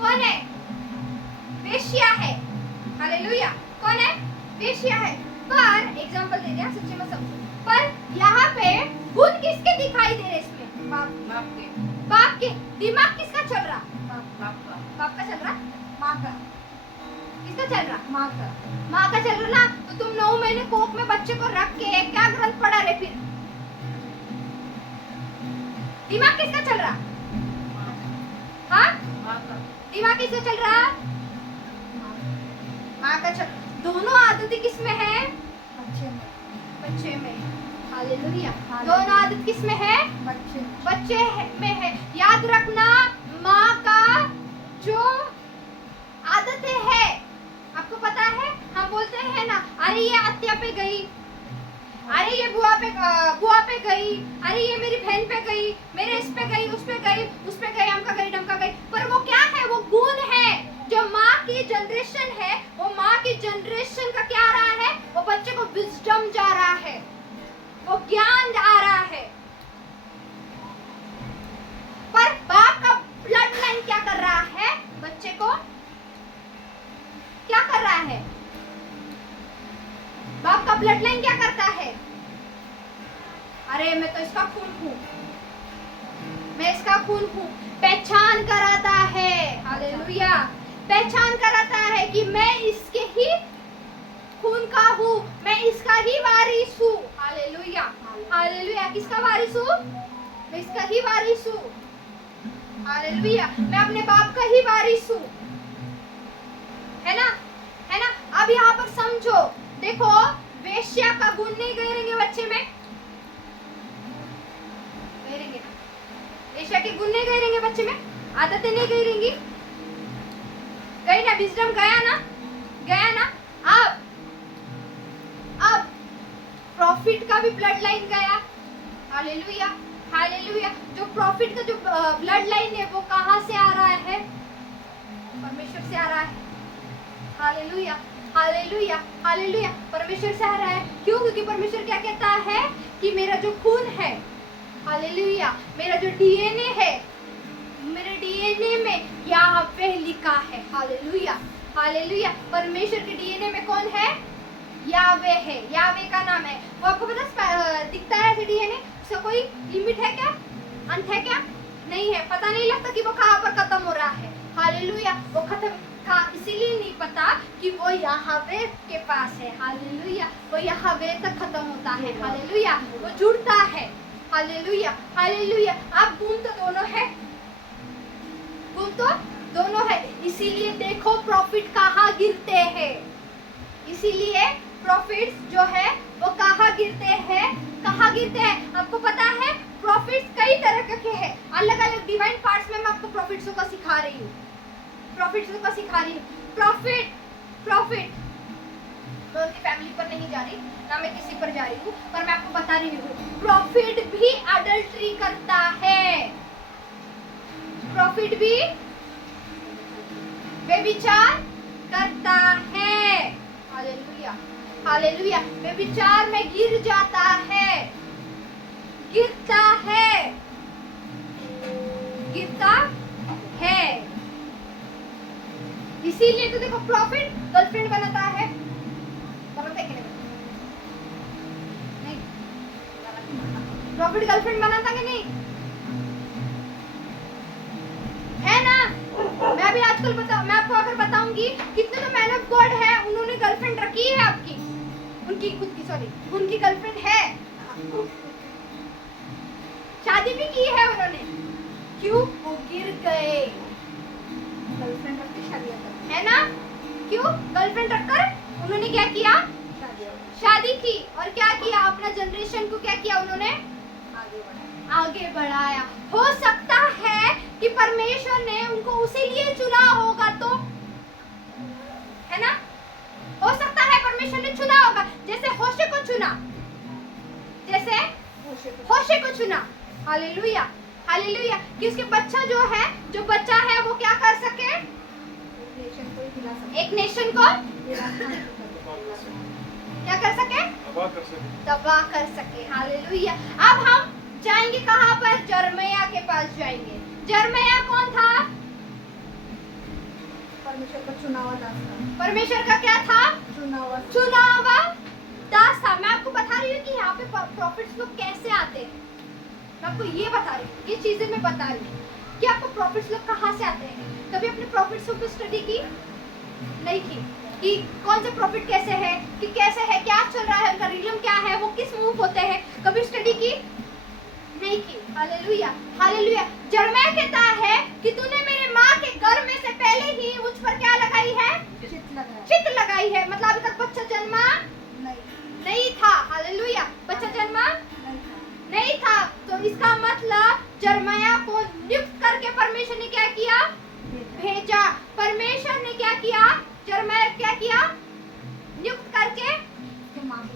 कौन है? वेश्या है। हालेलुया। कौन है? वेश्या है। पर एग्जांपल दे दिया, सच्चे में समझो। पर यहाँ पे गुण किसके दिखाई दे रहे? इसमें बाप के। दिमाग किसका चल रहा? बाप का चल रहा? माँ का। किसका चल रहा? माँ का। माँ का चल रहा ना। तो तुम 9 महीने कोख में बच्चे को रख के क्या ग्रंथ पढ़ा रहे? फिर दिमाग किसका चल रहा? हाँ, दिमाग किसका चल रहा? माँ का चल। दोनों आदतें किसमें है? बच्चे में। हालेलुया। दोनों आदत किसमें है? बच्चे में है। याद रखना, माँ का जो आदतें है, आपको पता है, हम बोलते हैं ना, अरे ये अत्या पे गई, अरे ये बुआ पे गई, अरे ये मेरी बहन पे गई, मेरे इस पे गई, उस पे गई, उस पे गई, अमका गई, डमका गई, पर वो क्या है? वो गुण है। जो माँ की जनरेशन है, वो माँ की जनरेशन का क्या आ रहा है? वो बच्चे को विजडम जा रहा है, वो ज्ञान आ रहा है। पर बाप का ब्लड लाइन क्या कर रहा है? बच्चे को क्या कर रहा है? बाप का ब्लड लाइन क्या करता है? अरे मैं तो इसका खून हूँ, मैं इसका खून हूँ। पहचान कराता है, हालेलुया, पहचान कराता है कि मैं इसके ही खून का हूँ, मैं इसका ही वारिस हूँ। Hallelujah, hallelujah. किसका वारिस हूँ? मैं इसका ही वारिस हूँ। हालेलुया, मैं अपने बाप का ही वारिस हूँ, है ना, है ना। अब यहाँ पर समझो, देखो, वेश्या का गुण नहीं गहरेंगे बच्चे में, गहरेंगे ना? वेश्या के गुण नहीं गहरेंगे बच्चे में, आदतें नहीं गहरेंगी, गई ना? विजडम गया ना, गया ना। अब प्रॉफिट का भी ब्लड लाइन गया। Hallelujah, hallelujah. जो प्रॉफिट का जो ब्लड लाइन है वो कहाँ से आ रहा है? परमेश्वर से आ रहा है। Hallelujah, hallelujah, hallelujah. परमेश्वर से आ रहा है। क्यों? क्योंकि परमेश्वर क्या कहता है कि मेरा जो खून है, हालेलुया, मेरा जो डीएनए है, मेरे डीएनए में याहवे लिखा है। Hallelujah, hallelujah. परमेश्वर के डीएनए में कौन है? याहवे है, याहवे का नाम है। वो आपको पता दिखता है ऐसे डीएनए, उसका कोई लिमिट है क्या? अंत है क्या? नहीं है। पता नहीं लगता कि वो कहाँ पर खत्म हो रहा है। हालेलुया। वो खत्म का इसीलिए नहीं पता कि वो याहवे के पास है। हालेलुया, वो याहवे तक खत्म होता है। हालेलुया, वो जुड़ता है। Hallelujah, hallelujah. आप गुण तो दोनों है, गुण तो दोनों है। इसीलिए देखो प्रॉफिट कहाँ गिरते हैं, इसीलिए प्रॉफिट्स जो है वो कहाँ गिरते हैं, कहाँ गिरते हैं? आपको पता है प्रॉफिट्स कई तरह के हैं, अलग अलग डिवाइन पार्ट्स में मैं आपको प्रॉफिट्सों का सिखा रही हूँ, प्रॉफिट्सों का सिखा रही हूँ। प्रॉफिट, प्रॉफिट, मैं उनकी फैमिली पर नहीं जा रही, ना मैं किसी पर जा रही हूँ, पर मैं आपको बता रही हूँ प्रॉफिट भी अडल्ट्री करता है, प्रॉफिट भी व्यभिचार करता है। Hallelujah, hallelujah. व्यभिचार में गिर जाता है, गिरता है, गिरता है। इसीलिए तो देखो प्रॉफिट गर्लफ्रेंड बनाता है, बनाता है कि नहीं? प्रॉफिट गर्लफ्रेंड बनाता कि नहीं? है ना? मैं अभी आजकल मैं आपको अगर बताऊंगी कितने तो मैन ऑफ गॉड है, उन्होंने गर्लफ्रेंड रखी है आपकी, उनकी खुद की, सॉरी, उनकी गर्लफ्रेंड है, शादी भी की है उन्होंने। क्यों? वो गिर गए। गर्लफ्रेंड रख के शादी कर, है ना? क्यों? गर्लफ्रेंड रखकर उन्होंने क्या किया? शादी की। और क्या किया? अपना जनरेशन को क्या किया उन्होंने? आगे बढ़ाया। हो सकता है कि परमेश्वर ने उनको उसी लिए चुना होगा, तो है ना? हो सकता है परमेश्वर ने चुना होगा, जैसे होशे को चुना, जैसे होशे को चुना। Hallelujah, hallelujah. कि उसके बच्चा जो है, जो बच्चा है वो क्या कर सके? एक नेशन को क्या कर सके? तबाह कर सके। हालेलुया। अब हम जाएंगे कहाँ पर? जरमया के पास जाएंगे। जरमया कौन था? परमेश्वर का चुना हुआ दास था। परमेश्वर का क्या था? चुना हुआ दास था। मैं आपको बता रही हूँ कि यहाँ पे प्रॉफिट्स लोग कैसे आते हैं, मैं आपको ये बता रही हूँ, ये चीजें मैं बता रही हूँ कि आपको प्रॉफिट्स लोग कहाँ से आते हैं। कभी अपने प्रॉफिट्स को स्टडी की? नहीं की। कि कौन से प्रॉफिट कैसे है, कि कैसे है, क्या चल रहा है, उनका रिलम क्या है, वो किस मूव होते हैं, कभी स्टडी की? नहीं की। Hallelujah, hallelujah. जरमया कहता है कि तूने मेरे माँ के गर्भ में से पहले ही मुझ पर क्या लगाई है? चित लगाई है। मतलब अभी तक बच्चा जन्मा नहीं था। हालेलुया, बच्चा जन्मा नहीं था। तो इसका मतलब जरमया को नियुक्त करके परमेश्वर ने क्या किया? भेजा। परमेश्वर ने क्या किया? जरमया क्या किया? नियुक्त करके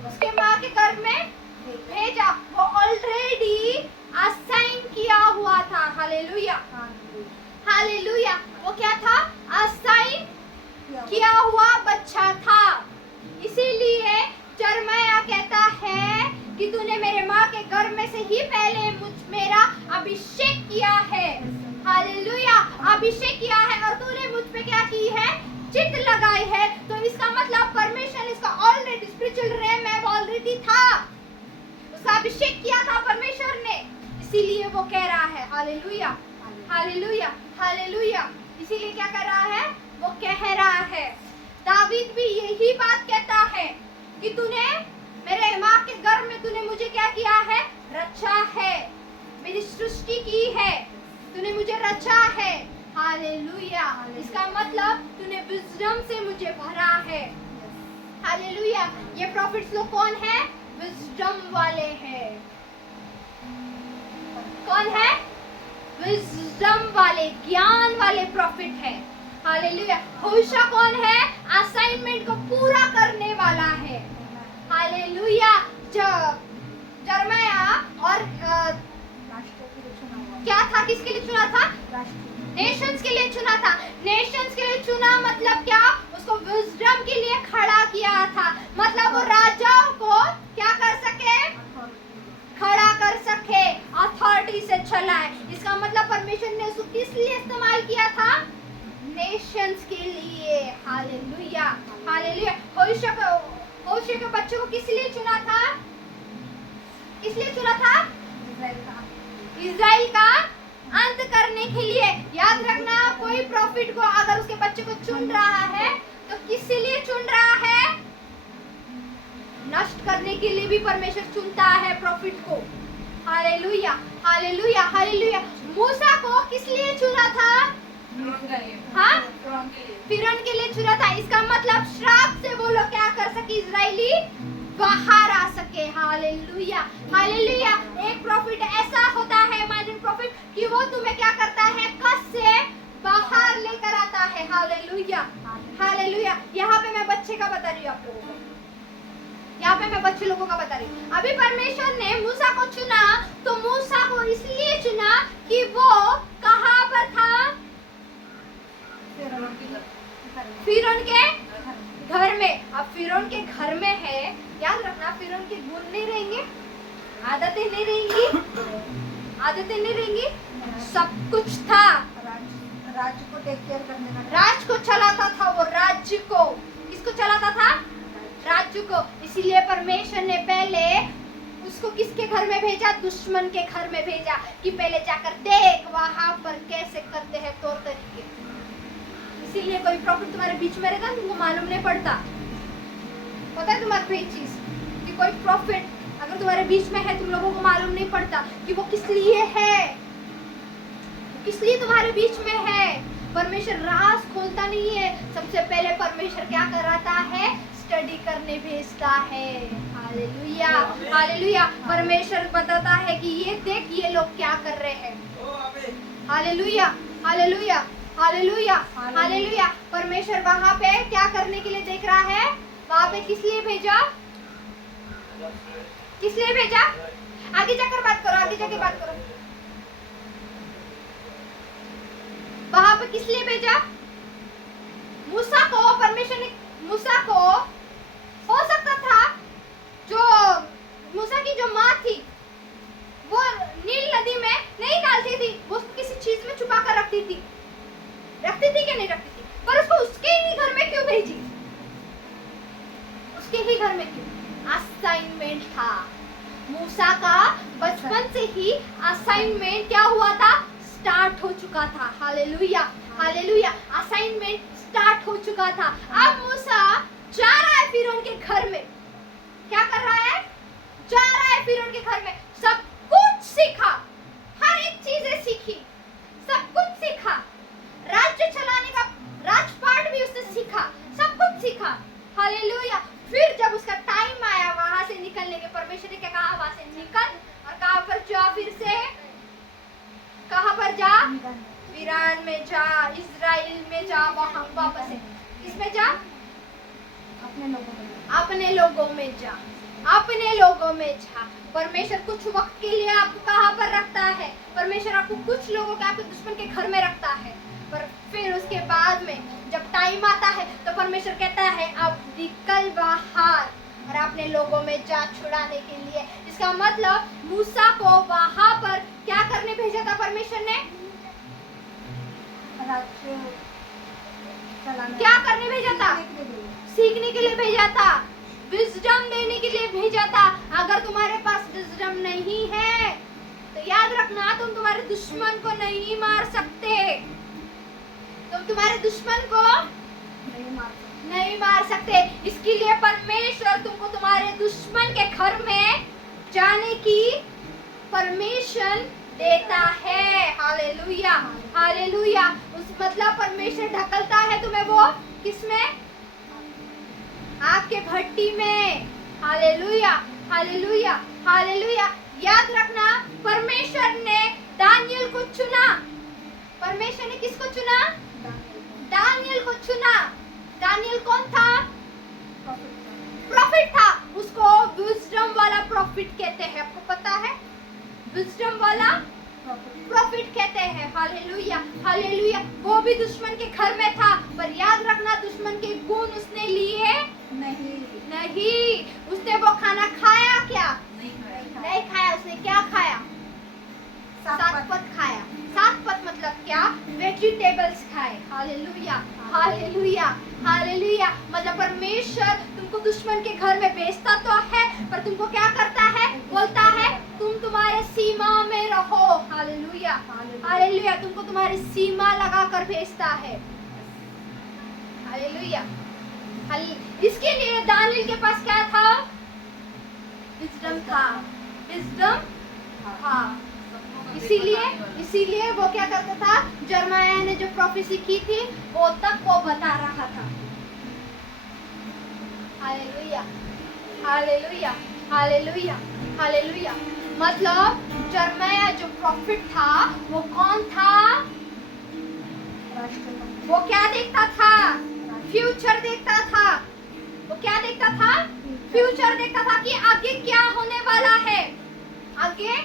उसके माँ के गर्भ में भेजा। वो ऑलरेडी असाइन किया हुआ हालेलुया हालेलुया। हालेलुया। वो क्या था? असाइन किया हुआ बच्चा था। इसीलिए यिर्मयाह कहता है कि तूने मेरे माँ के गर्भ में से ही पहले मेरा अभिषेक किया है। हालेलुया, अभिषेक किया है और तूने मुझ पे क्या की है? चित लगाई है। तो इसका मतलब परमेश्वर इसका ऑलरेडी स्पिरिचुअल रेम में ऑलरेडी था, उसका अभिषेक किया था परमेश्वर ने, इसीलिए वो कह रहा है हालेलुया हालेलुया हालेलुया। इसीलिए क्या कर रहा है? वो कह रहा है। दावीद भी यही बात कहता है कि तूने मेरे माँ के गर्भ में तूने मुझे क्या किया है? रचा है, मेरी सृष्टि की है, तूने मुझे रचा है। हालेलुया। इसका मतलब तूने विजडम से मुझे भरा है। हालेलुया। ये प्रॉफिट्स लोग कौन है? विजडम वाले हैं। कौन है? विजडम वाले, ज्ञान वाले प्रॉफिट है। हालेलुया। होशा कौन है? असाइनमेंट को पूरा करने वाला है। हालेलुया। यिर्मयाह और राष्ट्र के लिए चुना हुआ। क्या था? किसके लिए चुना था? राष्ट्र। नेशंस के लिए चुना था। नेशंस के लिए चुना मतलब क्या? उसको विजडम के लिए खड़ा किया था। मतलब वो राजाओं को क्या कर सके? खड़ा कर सके, अथॉरिटी से चलाए। इसका मतलब परमेश्वर ने उसको किस लिए इस्तेमाल किया था? नेशंस के लिए। Hallelujah hallelujah. होशे के बच्चों को किस लिए चुना था? किस लिए चुना था? इज़राइल का अंत करने के लिए। याद रखना, कोई प्रॉफिट को अगर उसके बच्चे को चुन रहा है तो किस लिए चुन रहा है? नष्ट करने के लिए भी परमेश्वर चुनता है प्रॉफिट को। Hallelujah hallelujah hallelujah. मूसा को किस लिए चुना था? हाँ, फिरौन के लिए चुना था। इसका मतलब श्राप से वो लोग क्या कर सके? इजरायली बाहर आ सके। Hallelujah hallelujah. एक प्रॉफिट ऐसा होता है, इमेजिन प्रॉफिट, कि वो तुम्हें क्या करता है? कस से बाहर लेकर आता है। Hallelujah hallelujah. यहाँ पे मैं बच्चे का बता रही हूँ आप लोगों को, यहाँ पे मैं बच्चे लोगों का बता रही हूँ। अभी परमेश्वर ने मूसा को चुना, तो मूसा को इसलिए चुना कि वो कहाँ पर था? फिरौन के घर में। अब फिरौन के घर में है, याद रखना, फिरौन के गुण नहीं रहेंगे, आदतें नहीं रहेंगी, आदतें नहीं रहेंगी, सब कुछ था। राज्य को टेक केयर करने का। राज को चलाता था वो, राज्य को। किसको चलाता था? राज्य को। इसीलिए परमेश्वर ने पहले उसको किसके घर में भेजा? दुश्मन के घर में भेजा कि पहले जाकर देख वहां पर कैसे करते हैं तौर तरीके। इसीलिए कोई प्रॉफिट तुम्हारे बीच में रहेगा, तुमको मालूम नहीं पड़ता। पता है तुम्हारे को एक चीज, कि कोई प्रॉफिट अगर तुम्हारे बीच में है, तुम लोगों को मालूम नहीं पड़ता कि वो किस लिए है, किस लिए तुम्हारे बीच में है। परमेश्वर राज खोलता नहीं है। सबसे पहले परमेश्वर क्या कराता है? स्टडी करने भेजता है। Hallelujah hallelujah. परमेश्वर बताता है कि ये देख, ये लोग क्या कर रहे हैं। Hallelujah hallelujah hallelujah hallelujah. परमेश्वर वहां पे क्या करने के लिए देख रहा है? वहां पे किस लिए भेजा? किस लिए भेजा? आगे जाकर बात करो, आगे जाके बात करो। वहां पे किस लिए भेजा? मूसा को परमेश्वर ने, मूसा को हो सकता था जो मूसा की जो माँ थी वो नील नदी में नहीं डालती थी, वो किसी चीज में छुपा कर रखती थी क्या नहीं रखती थी, पर उसको उसके ही घर में क्यों भेजी? उसके ही घर में क्यों? असाइनमेंट था। मूसा का बचपन से ही असाइनमेंट क्या हुआ था? स्टार्ट हो चुका था। Hallelujah hallelujah. असाइनमेंट स्टार्ट हो चुका था। अब मूसा जा रहा है फिरौन के घर में। क्या कर रहा है? जा रहा है फिरौन के घर में। सब कुछ सीखा, हर एक चीजें सीखी, सब कुछ सीखा, राज्य चलाने का राजपाट भी उसने सीखा, सब कुछ सीखा। हालेलुया। फिर जब उसका टाइम आया वहां से निकलने के, परमेश्वर ने क्या कहा? वहां से निकल और कहां पर जा? फिर से कहां पर जा? ईरान में जा, इजराइल में जा, वहां वापस से किसमें जा? अपने लोगों में। अपने लोगों में जा। अपने लोगों में था। परमेश्वर कुछ वक्त के लिए आपको कहाँ पर रखता है? परमेश्वर आपको कुछ लोगों के, आपके दुश्मन के घर में रखता है, पर फिर उसके बाद में जब टाइम आता है तो परमेश्वर कहता है अब निकल बाहर और अपने लोगों में जा छुड़ाने के लिए। इसका मतलब मूसा को वहां पर क्या करने भेजा था परमेश्वर ने? राज्य चलाने क्या करने भेजा था? के लिए। सीखने के लिए भेजा था, विजडम देने के लिए भेजा था। अगर तुम्हारे पास विजडम नहीं है तो याद रखना, तुम तुम्हारे दुश्मन को नहीं मार सकते। तुम तुम्हारे दुश्मन को नहीं मार सकते। इसके लिए परमेश्वर तुमको तुम्हारे दुश्मन के घर में जाने की परमिशन देता है। Hallelujah, hallelujah. उस मतलब परमेश्वर ढकलता है तुम्हें वो किसमें? आपके भट्टी में। Hallelujah, hallelujah, hallelujah. याद रखना, परमेश्वर ने दानियल को चुना। परमेश्वर ने किसको चुना? दानियल को चुना। दानियल कौन था? प्रॉफिट था। उसको विजडम वाला प्रॉफिट कहते हैं। आपको पता है? विजडम वाला प्रॉफिट कहते हैं। Hallelujah, hallelujah. वो भी दुश्मन के घर में था, पर याद रखना दुश्मन के गुण उसने लिए नहीं। उसने वो खाना खाया क्या? नहीं खाया। उसने क्या खाया? सातपत खाया। सातपत मतलब क्या? वेजिटेबल्स खाए। Hallelujah, hallelujah, hallelujah. मतलब परमेश्वर तुमको दुश्मन के घर में भेजता तो है, पर तुमको क्या करता है? बोलता है तुम तुम्हारे सीमा में रहो। Hallelujah, hallelujah. तुमको तुम्हारी सीमा लगाकर भेजता है। हालेलुया। इसके लिए दानियल के पास क्या था? विजडम था। विजडम था। इसीलिए वो क्या करता था? जर्माया ने जो प्रोफेसी की थी वो तक वो बता रहा था। Hallelujah, hallelujah, hallelujah, hallelujah. मतलब जर्माया जो प्रॉफिट था वो कौन था? वो क्या देखता था? फ्यूचर देखता था। वो क्या देखता था? फ्यूचर देखता था कि आगे क्या होने वाला है। आगे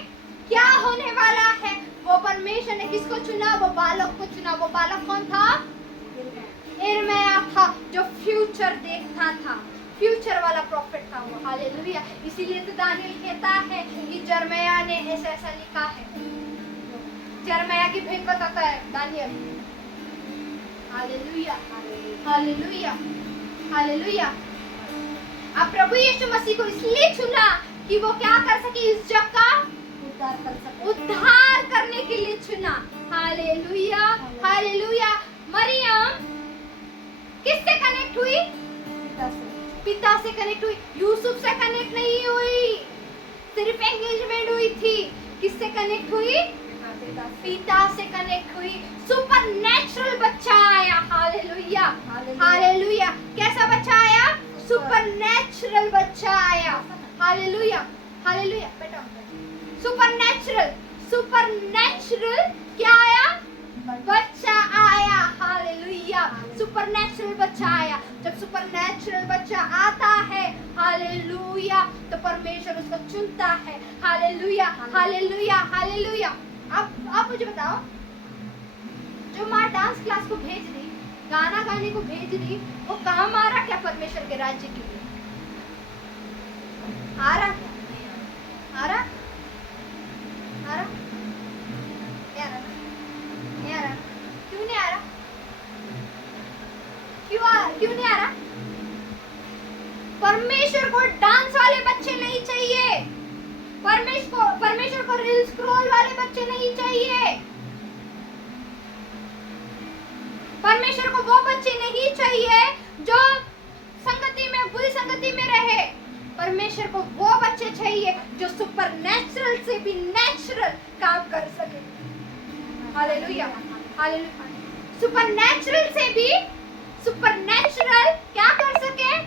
क्या होने वाला है। वो परमेश्वर ने किसको चुना? वो बालक को चुना। वो बालक कौन था? यिर्मयाह था, जो फ्यूचर देखता था। फ्यूचर वाला प्रॉफिट था वो। हालेलुया। इसीलिए तो दानियल कहता है कि जर्मयाह ने ऐसा ऐसा लिखा है। जर्मयाह की भेद बताता है दानियल। Hallelujah, hallelujah, hallelujah. अब प्रभु यीशु मसीह को इसलिए चुना कि वो क्या कर सके? इस जग का उद्धार करने के लिए चुना। Hallelujah, hallelujah. मरियम किससे कनेक्ट हुई? पिता से कनेक्ट हुई। यूसुफ से कनेक्ट नहीं हुई, सिर्फ एंगेजमेंट हुई थी। किससे कनेक्ट हुई? पिता से कनेक्ट हुई। सुपरनैचुरल बच्चा आया। Hallelujah, hallelujah. कैसा बच्चा आया? सुपरनैचुरल बच्चा आया। Hallelujah, hallelujah. बेटा सुपरनैचुरल, सुपरनैचुरल क्या आया? बच्चा आया। हालेलुया। सुपरनैचुरल बच्चा आया। जब सुपरनैचुरल बच्चा आता है, हालेलुया, तो परमेश्वर उसको चुनता है। Hallelujah, hallelujah, hallelujah. आप मुझे बताओ, जो माँ डांस क्लास को भेज रही, गाना गाने को भेज रही, वो काम आ रहा क्या परमेश्वर के राज्य के लिए? आ रहा क्या? आ रहा? आ रहा? नहीं आ रहा? नहीं आ रहा? क्यों नहीं आ रहा? क्यों नहीं आ रहा? परमेश्वर को डांस वाले बच्चे नहीं चाहिए। परमेश्वर को रील स्क्रॉल वाले बच्चे नहीं चाहिए। परमेश्वर को वो बच्चे नहीं चाहिए जो संगति में, बुरी संगति में रहे। परमेश्वर को वो बच्चे चाहिए जो सुपरनैचुरल से भी नेचुरल काम कर सके। Hallelujah, hallelujah. सुपरनैचुरल से भी सुपरनैचुरल क्या कर सके?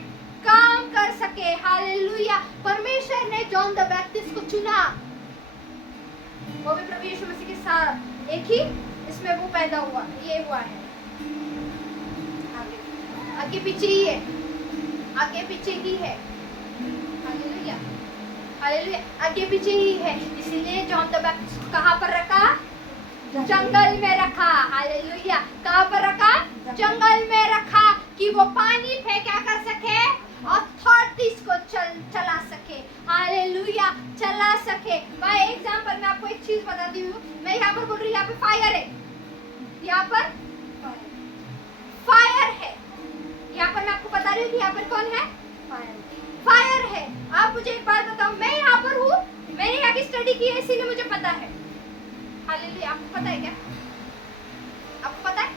काम कर सके। हालेलुया। परमेश्वर ने जॉन द बैप्टिस्ट को चुना, वो भी प्रभु यीशु मसीह के साथ एक ही इसमें वो पैदा हुआ, ये हुआ है। आगे पीछे ही है, आगे पीछे ही है। Hallelujah, hallelujah. आगे पीछे ही है, इसीलिए जॉन द बैप्टिस्ट को कहाँ पर रखा? जंगल में रखा। हालेलुया। कहाँ पर रखा? जंगल में रखा कि वो पानी पे क्या कर सके? अथॉरिटीज को चला सके। हालेलुया, चला सके। बाय एग्जांपल मैं आपको एक चीज बताती हूँ। मैं यहाँ पर बोल रही हूँ, यहाँ पे फायर है, यहाँ पर फायर है। यहाँ पर मैं आपको बता रही हूँ कि यहाँ पर कौन है? फायर है। आप मुझे एक बात बताओ, मैं यहाँ पर हूँ, मैंने यहाँ की स्टडी की है, इसीलिए मुझे पता है। हालेलुया। आपको पता है क्या? आपको पता है?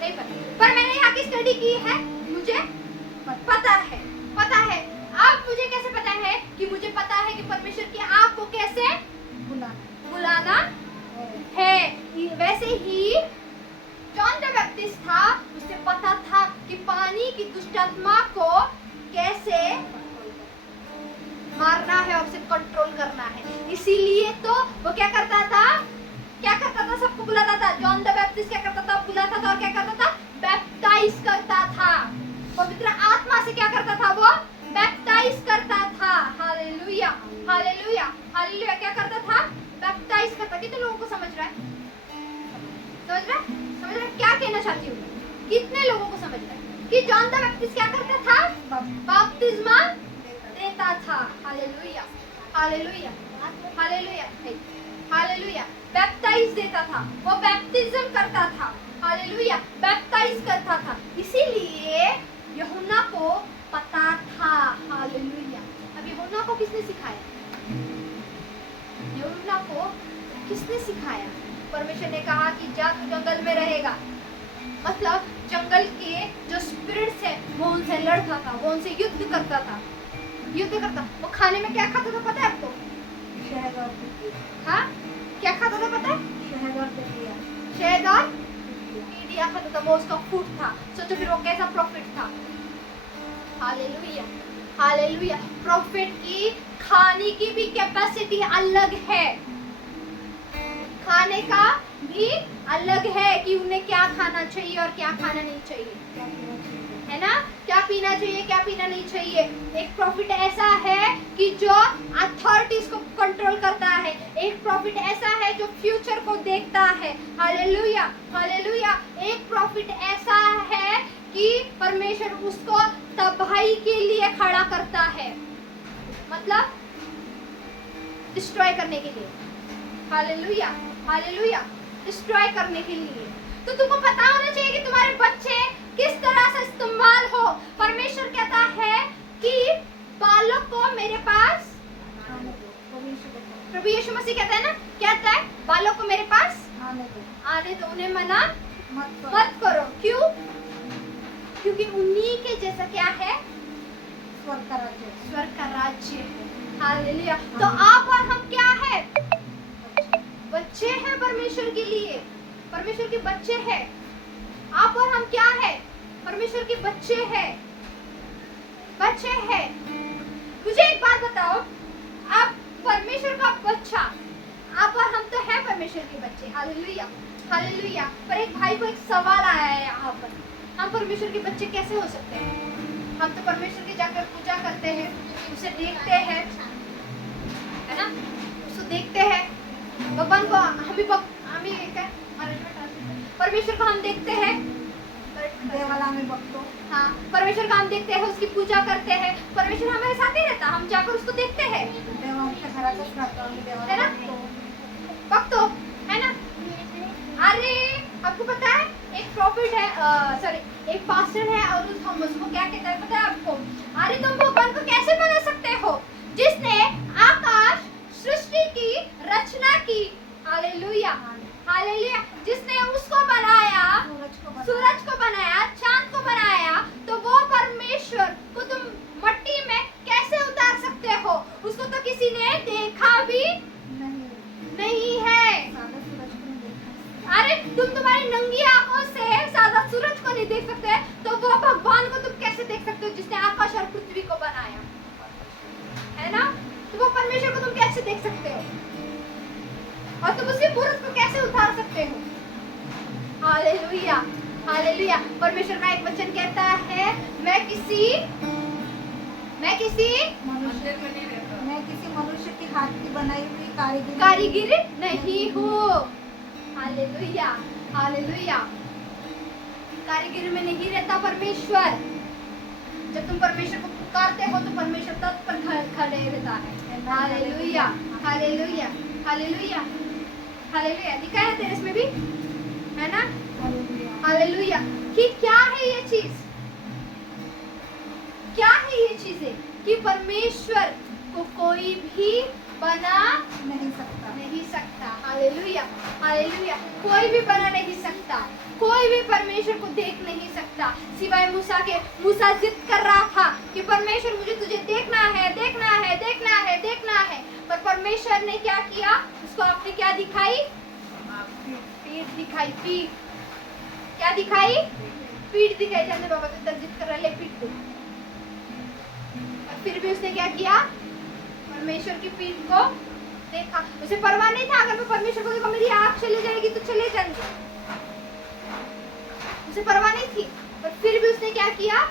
नहीं पता, पर मैंने यहाँ की स्टडी की है, मुझे पता है। पता है। अब मुझे कैसे पता है कि मुझे पता है कि परमेश्वर की आँख को कैसे बुलाना है। वैसे ही जॉन द बैप्टिस्ट था, उसे पता था कि पानी की दुष्ट आत्मा को कैसे मारना है और उसे कंट्रोल करना है। इसीलिए तो वो क्या करता था? क्या करता था? सबको बुलाता था। जॉन द बैप्टिस्ट क्या करता था? बुलाता था और क्या करता था? बैप्टाइज करता था। पवित्र आत्मा से क्या करता था? वो बैप्टाइज करता था। Hallelujah, hallelujah, hallelujah. क्या करता था? बैप्टाइज करता। कितने लोगों को समझ रहा है? समझ रहा है? समझ रहा है? क्या कहना चाहती हूँ? कितने लोगों को समझ रहा है कि जॉन द बैप्टिस्ट क्या करता था? बपतिस्मा देता था। Hallelujah, hallelujah, hallelujah, hallelujah. Baptise देता था, वो बैप्टिज्म करता था। हालेलुया, बैप्टाइज करता था। इसीलिए यूहन्ना को पता था। हालेलुया। अब यूहन्ना को किसने सिखाया? यूहन्ना को किसने सिखाया? परमेश्वर ने कहा कि जा तू जंगल में रहेगा। मतलब जंगल के जो स्पिरिट्स है वो उनसे लड़ता था, वो उनसे युद्ध करता था। युद्ध करता। वो खाने में क्या खाता था पता है आपको? हाँ, क्या खाता था पता है? शहद और ईडिया खाता था। वो उसका फूड था। सोचो फिर वो कैसा प्रॉफिट था। Hallelujah, hallelujah. प्रॉफिट की खाने की भी कैपेसिटी अलग है। खाने का भी अलग है कि उन्हें क्या खाना चाहिए और क्या खाना नहीं चाहिए, है ना? क्या पीना चाहिए, क्या पीना नहीं चाहिए। एक प्रॉफिट ऐसा है कि जो अथॉरिटीज को कंट्रोल करता है। एक प्रॉफिट ऐसा है जो फ्यूचर को देखता है। Hallelujah, hallelujah. एक प्रॉफिट ऐसा है कि परमेश्वर उसको तबाही के लिए खड़ा करता है, मतलब डिस्ट्रॉय करने के लिए। Hallelujah, hallelujah. डिस्ट्रॉय करने के लिए। तो तुमको पता होना चाहिए कि तुम्हारे बच्चे किस तरह से इस्तेमाल हो। परमेश्वर कहता है कि बालक को मेरे पास, प्रभु यीशु मसीह कहता है ना, कहता है बालक को मेरे पास आने दो, उन्हें मना मत करो। क्यों? क्योंकि उन्हीं के जैसा क्या है? स्वर्ग का राज्य है। हालेलुया। तो आप और हम क्या है? बच्चे हैं परमेश्वर के लिए। परमेश्वर के बच्चे हैं। आप और हम क्या है? परमेश्वर के बच्चे हैं। बच्चे हैं। मुझे एक बात बताओ, आप परमेश्वर का बच्चा, आप और हम तो है परमेश्वर के बच्चे। Hallelujah, hallelujah. पर एक भाई को एक सवाल आया है यहाँ पर, हम परमेश्वर के बच्चे कैसे हो सकते हैं? हम तो परमेश्वर की जाकर पूजा करते हैं, उसे देखते हैं, है ना? उसे देखते हैं, भगवान को परमेश्वर को हम देखते हैं, हाँ, परमेश्वर को हम देखते हैं, उसकी पूजा करते हैं। परमेश्वर हमारे साथ ही रहता, हम जाकर उसको देखते हैं, है ना? भक्तो, है ना? अरे आपको पता है एक प्रॉफिट है, सॉरी एक पास्टर है और उसको क्या कहता है पता है आपको? अरे तुम भगवान को कैसे बना सकते हो जिसने आकाश सृष्टि की रचना की। Hallelujah, hallelujah. जिसने उसको बनाया, सूरज को बनाया, चांद को बनाया, तो वो परमेश्वर को तुम मट्टी में कैसे उतार सकते हो? उसको तो किसी ने देखा भी नहीं है। अरे तुम तुम्हारी नंगी आंखों से सादा सूरज को नहीं देख सकते, तो वो भगवान को तुम कैसे देख सकते हो जिसने आकाश और पृथ्वी को बनाया, है ना? तो वो परमेश्वर को तुम कैसे देख सकते हो और तुम उसके सूरज को कैसे उतार सकते हो? Hallelujah, hallelujah. परमेश्वर का एक वचन कहता है, मैं किसी मैं किसी मनुष्य मंदिर में नहीं रहता। मैं किसी मनुष्य के हाथ की बनाई हुई कारीगरी कारीगिर नहीं हूँ। Hallelujah, hallelujah. कारीगिर में नहीं रहता परमेश्वर। जब तुम परमेश्वर को पुकारते हो तो परमेश्वर तब पर खड़े रहता है। Hallelujah, hallelujah, hallelujah, hallelujah. लिखा है तेरे इसमें भी, है ना? हालेलुया। हालेलुया। कि क्या है ये चीज? क्या है ये चीजें कि परमेश्वर को कोई भी बना नहीं सकता। नहीं सकता। Hallelujah, hallelujah. कोई भी बना नहीं सकता, कोई भी परमेश्वर को देख नहीं सकता सिवाय मूसा के। मूसा जिद कर रहा था कि परमेश्वर मुझे तुझे देखना है, देखना है, देखना है, देखना है। पर परमेश्वर ने क्या किया? उसको आपने क्या दिखाई? पीठ दिखाई। पीठ क्या दिखाई? पीठ दिखाई। जाने बाबा तो इधर जिद कर रहा है, ले पीठ को। और फिर भी उसने क्या किया? परमेश्वर की पीठ को देखा। उसे परवाह नहीं था, अगर मैं परमेश्वर को देखा मेरी आँख चली जाएगी तो चले जाएंगे, उसे परवाह नहीं थी। पर फिर भी उसने क्या किया?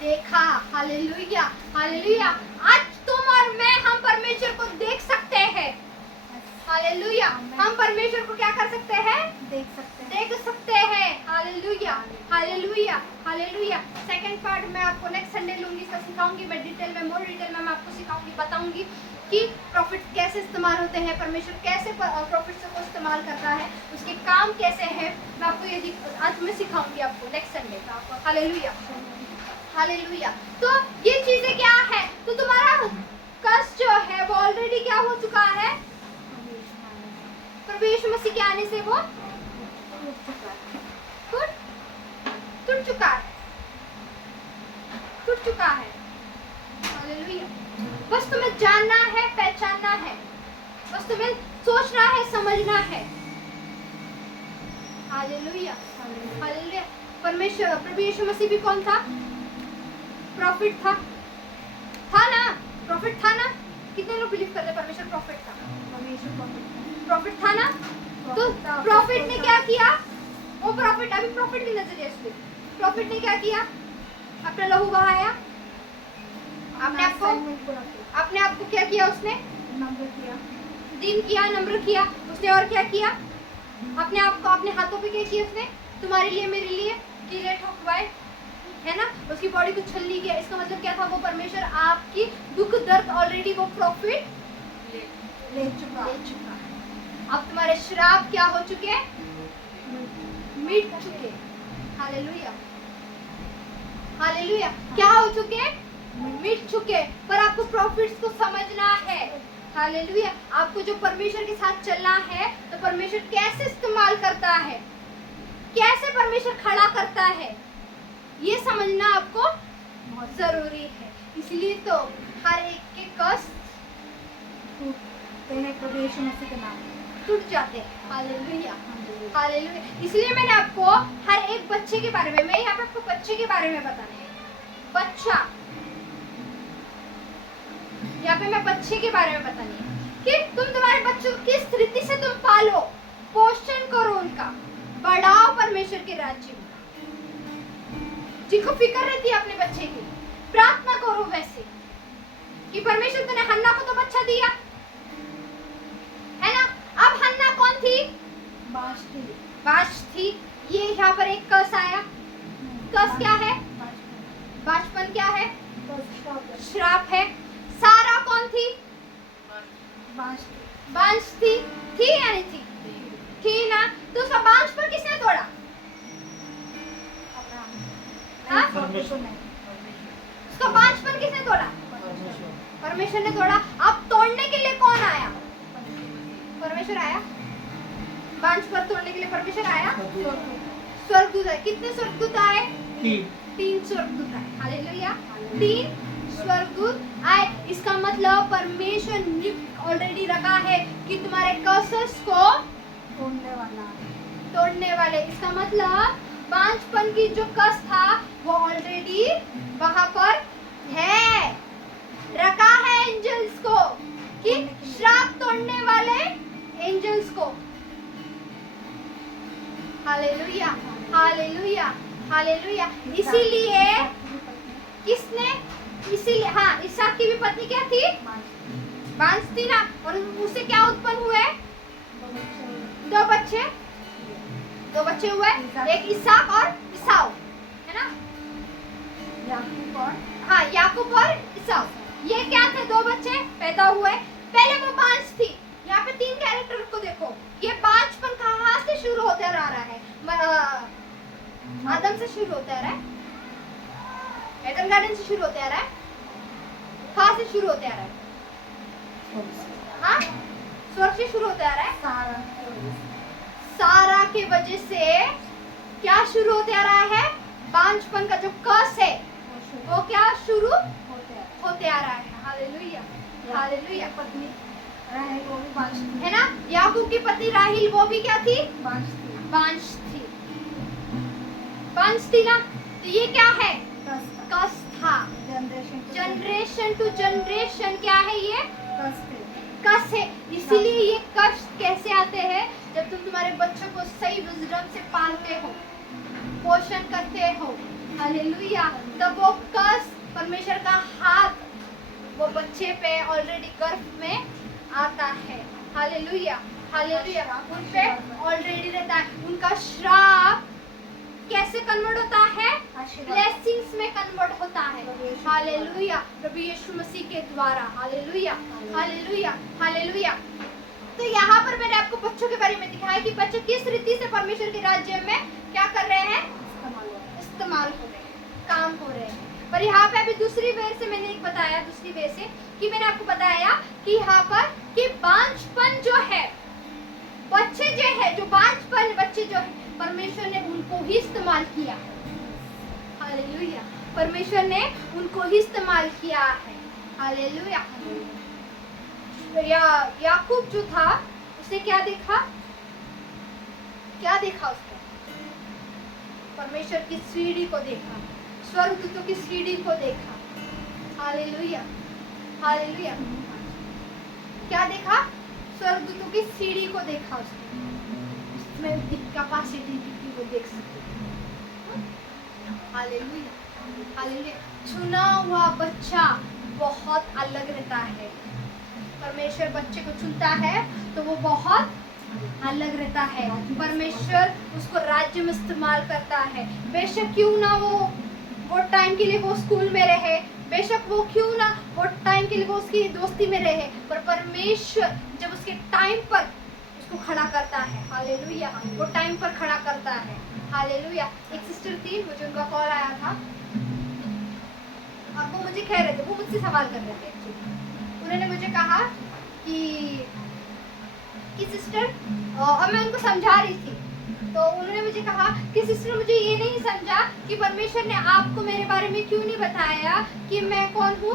देखा। Hallelujah, hallelujah. आज तुम और मैं, हम परमेश्वर को देख सकते हैं। हालेलुया। हम परमेश्वर को क्या कर सकते हैं? देख सकते हैं। देख सकते हैं। Hallelujah, hallelujah, hallelujah. Second part मैं आपको नेक्स्ट संडे लूंगी, इसका सिखाऊंगी मैं डिटेल में, मोर डिटेल में मैं आपको सिखाऊंगी, बताऊंगी कि प्रॉफिट कैसे इस्तेमाल होते हैं, परमेश्वर कैसे प्रॉफिट को इस्तेमाल करता है, उसके काम कैसे हैं। मैं आपको ये आज मैं सिखाऊंगी आपको नेक्स्ट संडे का आपको। Hallelujah, hallelujah. तो ये चीजें क्या है? तो तुम्हारा कष्ट जो है वो ऑलरेडी क्या हो चुका है? प्रभु यीशु मसीह के आने से वो टूट चुका है, टूट चुका है। हालेलुया। बस तुम्हें जानना है, पहचानना है, बस तुम्हें सोचना है, समझना है। Hallelujah, hallelujah. परमेश्वर प्रभु यीशु मसीह भी कौन था? प्रॉफिट था ना? प्रॉफिट था ना? कितने लोग बिलीव करते हैं परमेश्वर प्रॉफिट था? प्रॉफिट था ना? तो प्रॉफिट ने क्या किया? वो प्रॉफिट, अभी प्रॉफिट की नजरिए से प्रॉफिट ने क्या किया? अपना लहू बहाया, अपने आप को क्या किया? उसने नम्र किया, दीन किया, नम्र किया। उसने और क्या किया? अपने आप को अपने हाथों पे क्या किया? उसने तुम्हारे लिए, मेरे लिए कीले ठोकवाए, है ना? उसकी बॉडी को छलनी किया। इसका मतलब क्या था? वो परमेश्वर आपकी दुख दर्द ऑलरेडी वो प्रॉफिट ले चुका। अब तुम्हारे श्राप क्या हो चुके? मिट चुके। Hallelujah, hallelujah. क्या हो चुके? मिट चुके। पर आपको प्रॉफिट्स को समझना है। हालेलुया। आपको जो परमेश्वर के साथ चलना है तो परमेश्वर कैसे इस्तेमाल करता है, कैसे परमेश्वर खड़ा करता है, ये समझना आपको बहुत जरूरी है। इसलिए तो हर एक के कष्ट टूटते हैं प्रभु यीशु मसीह के नाम में। टूट जाते हैं। Hallelujah, hallelujah. इसलिए मैंने आपको हर एक बच्चे के बारे में, मैं यहाँ पे आपको बच्चे के बारे में बताना है। बच्चा, यहाँ पे मैं बच्चे के बारे में बतानी है कि तुम्हारे बच्चों को किस रीति से तुम पालो, पोषण करो, उनका बढ़ाओ परमेश्वर के राज्य में। जिनको फिक्र रहती है अपने बच्चे की, प्रार्थना करो वैसे कि परमेश्वर तूने हन्ना को तो बच्चा दिया, है ना? अब हन्ना कौन थी? बाश थी। ये यहाँ पर एक कस आया। कस क्या है? बाशपन क्या है? श्राप है। सारा कौन थी? बांझ थी या नहीं थी? थी ना? तो उसका बांझपन किसने तोड़ा? हाँ? उसका बांझपन किसने तोड़ा? परमेश्वर ने तोड़ा। अब तोड़ने के लिए कौन आया? परमेश्वर आया। बांझपन तोड़ने के लिए परमेश्वर आया। स्वर्गदूत आए। कितने स्वर्गदूत आए? 3 स्वर्गदूत आए। हालेलुया। 3 स्वर्गदूत आए। इसका मतलब परमेश्वर ने ऑलरेडी रखा है कि तुम्हारे कर्सेस को तोड़ने वाले। इसका मतलब बांझपन की जो कस था वो ऑलरेडी वहां पर है, रखा है एंजल्स को, कि श्राप तोड़ने वाले एंजल्स को। Hallelujah, hallelujah, hallelujah. इसीलिए किसने इसीलिए हाँ, इसहाक की भी पत्नी क्या थी? बांस थी ना, और उससे क्या उत्पन्न हुए? दो बच्चे हुए, एक इसहाक और ईसाऊ, है ना? याकूब और हाँ, याकूब और ईसाऊ, ये क्या थे? दो बच्चे पैदा हुए। पहले वो बांस थी। यहाँ पे तीन कैरेक्टर को देखो, ये बांझपन कहाँ से शुरू होते आ रहा है? आदम से शुरू होते आ रहा है, एडन गार्डन से शुरू होते आ रहा है, कहाँ से शुरू होते आ रहा है? हाँ, स्वर्ग से शुरू होते आ रहा है। सारा के वजह से क्या शुरू होते आ रहा है? बांझपन का जो कर्स है वो क्या शुरू होते आ रहा है। Hallelujah, hallelujah. पत्नी राहेल वो भी बांझ थी। है ना? याकूब की पत्नी राहील वो भी क्या थी? बांझ थी। बांझ थी ना? तो ये क्या है? कस था। कर्स था। जनरेशन टू जनरेशन क्या है ये? कस है। इसीलिए ये कष्ट कैसे आते हैं? जब तुम तुम्हारे बच्चों को सही विजडम से पालते हो, पोषण करते हो, हालेलुया, तब वो कस, परमेश्वर का हाथ वो बच्चे पे ऑलरेडी गर्भ में आता है। Hallelujah, hallelujah. उन पे ऑलरेडी रहता है। उनका श्राप कैसे कन्वर्ट होता है? ब्लेसिंग्स में कन्वर्ट होता है। हालेलुया, प्रभु यीशु मसीह के द्वारा। Hallelujah, hallelujah, hallelujah. तो यहाँ पर मैंने आपको बच्चों के बारे में दिखाया कि बच्चे किस रीति से परमेश्वर के राज्य में क्या कर रहे हैं? इस्तेमाल हो रहे हैं, काम हो रहे हैं। पर यहाँ पे अभी दूसरी वे से मैंने एक बताया, दूसरी वे से कि मैंने आपको बताया कि यहाँ पर कि बांझपन जो है, बच्चे जो है, जो बांझपन बच्चे जो है, परमेश्वर ने उनको ही इस्तेमाल किया। हालेलुया, परमेश्वर ने उनको ही इस्तेमाल किया है। हालेलुया। याकूब जो था उसे क्या देखा? क्या देखा उसने? परमेश्वर की सीढ़ी को देखा, स्वर्गदूतों की सीढ़ी को देखा। Hallelujah, hallelujah. क्या देखा? स्वर्गदूतों की सीढ़ी को देखा उसने। उसमें कैपेसिटी की वो देख सकते हैं। Hallelujah, hallelujah. चुना हुआ बच्चा बहुत अलग रहता है। परमेश्वर बच्चे को चुनता है तो वो बहुत अलग रहता है। परमेश्वर उसको राज्य में इस्तेमाल करता है। बेशक क्यों ना वो टाइम के लिए वो स्कूल में रहे, बेशक वो क्यों ना वो टाइम के लिए वो उसकी दोस्ती में रहे, पर परमेश्वर जब उसके टाइम पर उसको खड़ा करता है, हालेलुया, वो टाइम पर खड़ा करता है। हालेलुया। एक सिस्टर थी, मुझे उनका कॉल आया था, अब वो मुझे कह रहे थे, वो मुझसे सवाल कर रहे थे। उन्होंने मुझे कहा कि सिस्टर, और मैं उनको समझा रही थी, तो उन्होंने मुझे कहा कि सिस्टर मुझे ये नहीं समझा कि परमेश्वर ने आपको मेरे बारे में क्यों नहीं बताया कि मैं कौन हूँ।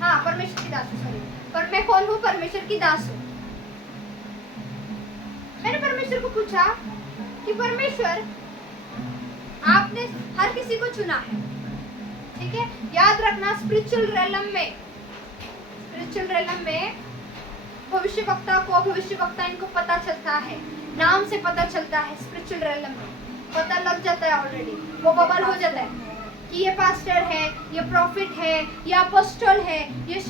हाँ, परमेश्वर की दास हूँ, सॉरी, पर मैं कौन हूँ? परमेश्वर की दास हूँ। मैंने परमेश्वर को पूछा कि परमेश्वर, आपने हर किसी को चुना है, ठीक है? याद रखना, स्पिरिचुअल रेलम में भविष्यवक्ता को, भविष्यवक्ता इनको पता चलता है, नाम से पता चलता है। स्पिरिचुअल रेलम में पता लग जाता है ऑलरेडी, वो बबल हो जाता है कि ये पास्टर है, ये प्रॉफिट है, ये अपोस्टल है, ये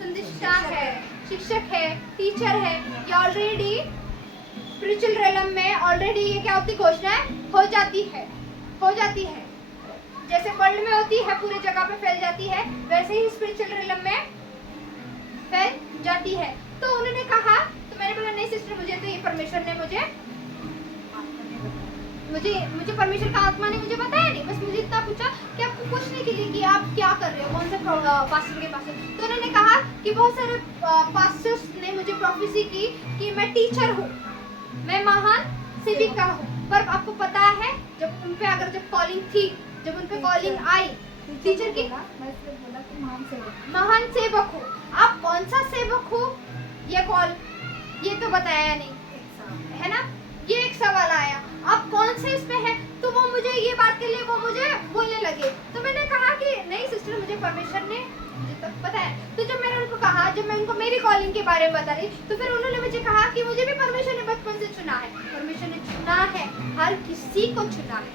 संदिष्टा है, शिक्षक है, टीचर है। ये ऑलरेडी स्पिरिचुअल रेलम में ऑलरेडी ये क्या होती? घोषणाएं हो जाती है। जैसे वर्ल्ड में होती है, पूरी जगह पे फैल जाती है, वैसे ही स्पिरिचुअल रेलम में फैल जाती है। तो उन्होंने कहा, तो मैंने बोला नहीं सिस्टर, मुझे तो ये परमेश्वर ने मुझे परमेश्वर का आत्मा ने मुझे बताया नहीं, बस मुझे इतना पूछा कि आपको पूछने के लिए कि आप क्या कर रहे हो, कौन से पास्टर के पास। तो उन्होंने कहा कि बहुत सारे पास्टर्स ने मुझे प्रोफेसी की कि मैं टीचर हूँ, मैं महान सेविका हूँ। पर आपको पता है, जब उन पे अगर जब कॉलिंग थी, जब उन पे कॉलिंग आई टीचर की, महान सेवक हो, आप कौन सा सेवक हो? ये तो बताया नहीं, है ना? ये एक सवाल आया, आप कौन से इसमें है? तो वो मुझे ये बात के लिए वो मुझे बोलने लगे। तो मैंने कहा कि नहीं सिस्टर, मुझे परमेश्वर ने मुझे तो पता है। तो जब मैंने उनको कहा, जब मैं उनको मेरी कॉलिंग के बारे में बता रही, तो फिर उन्होंने मुझे कहा कि मुझे भी परमेश्वर ने बचपन से चुना है। परमेश्वर ने चुना है, हर किसी को चुना है।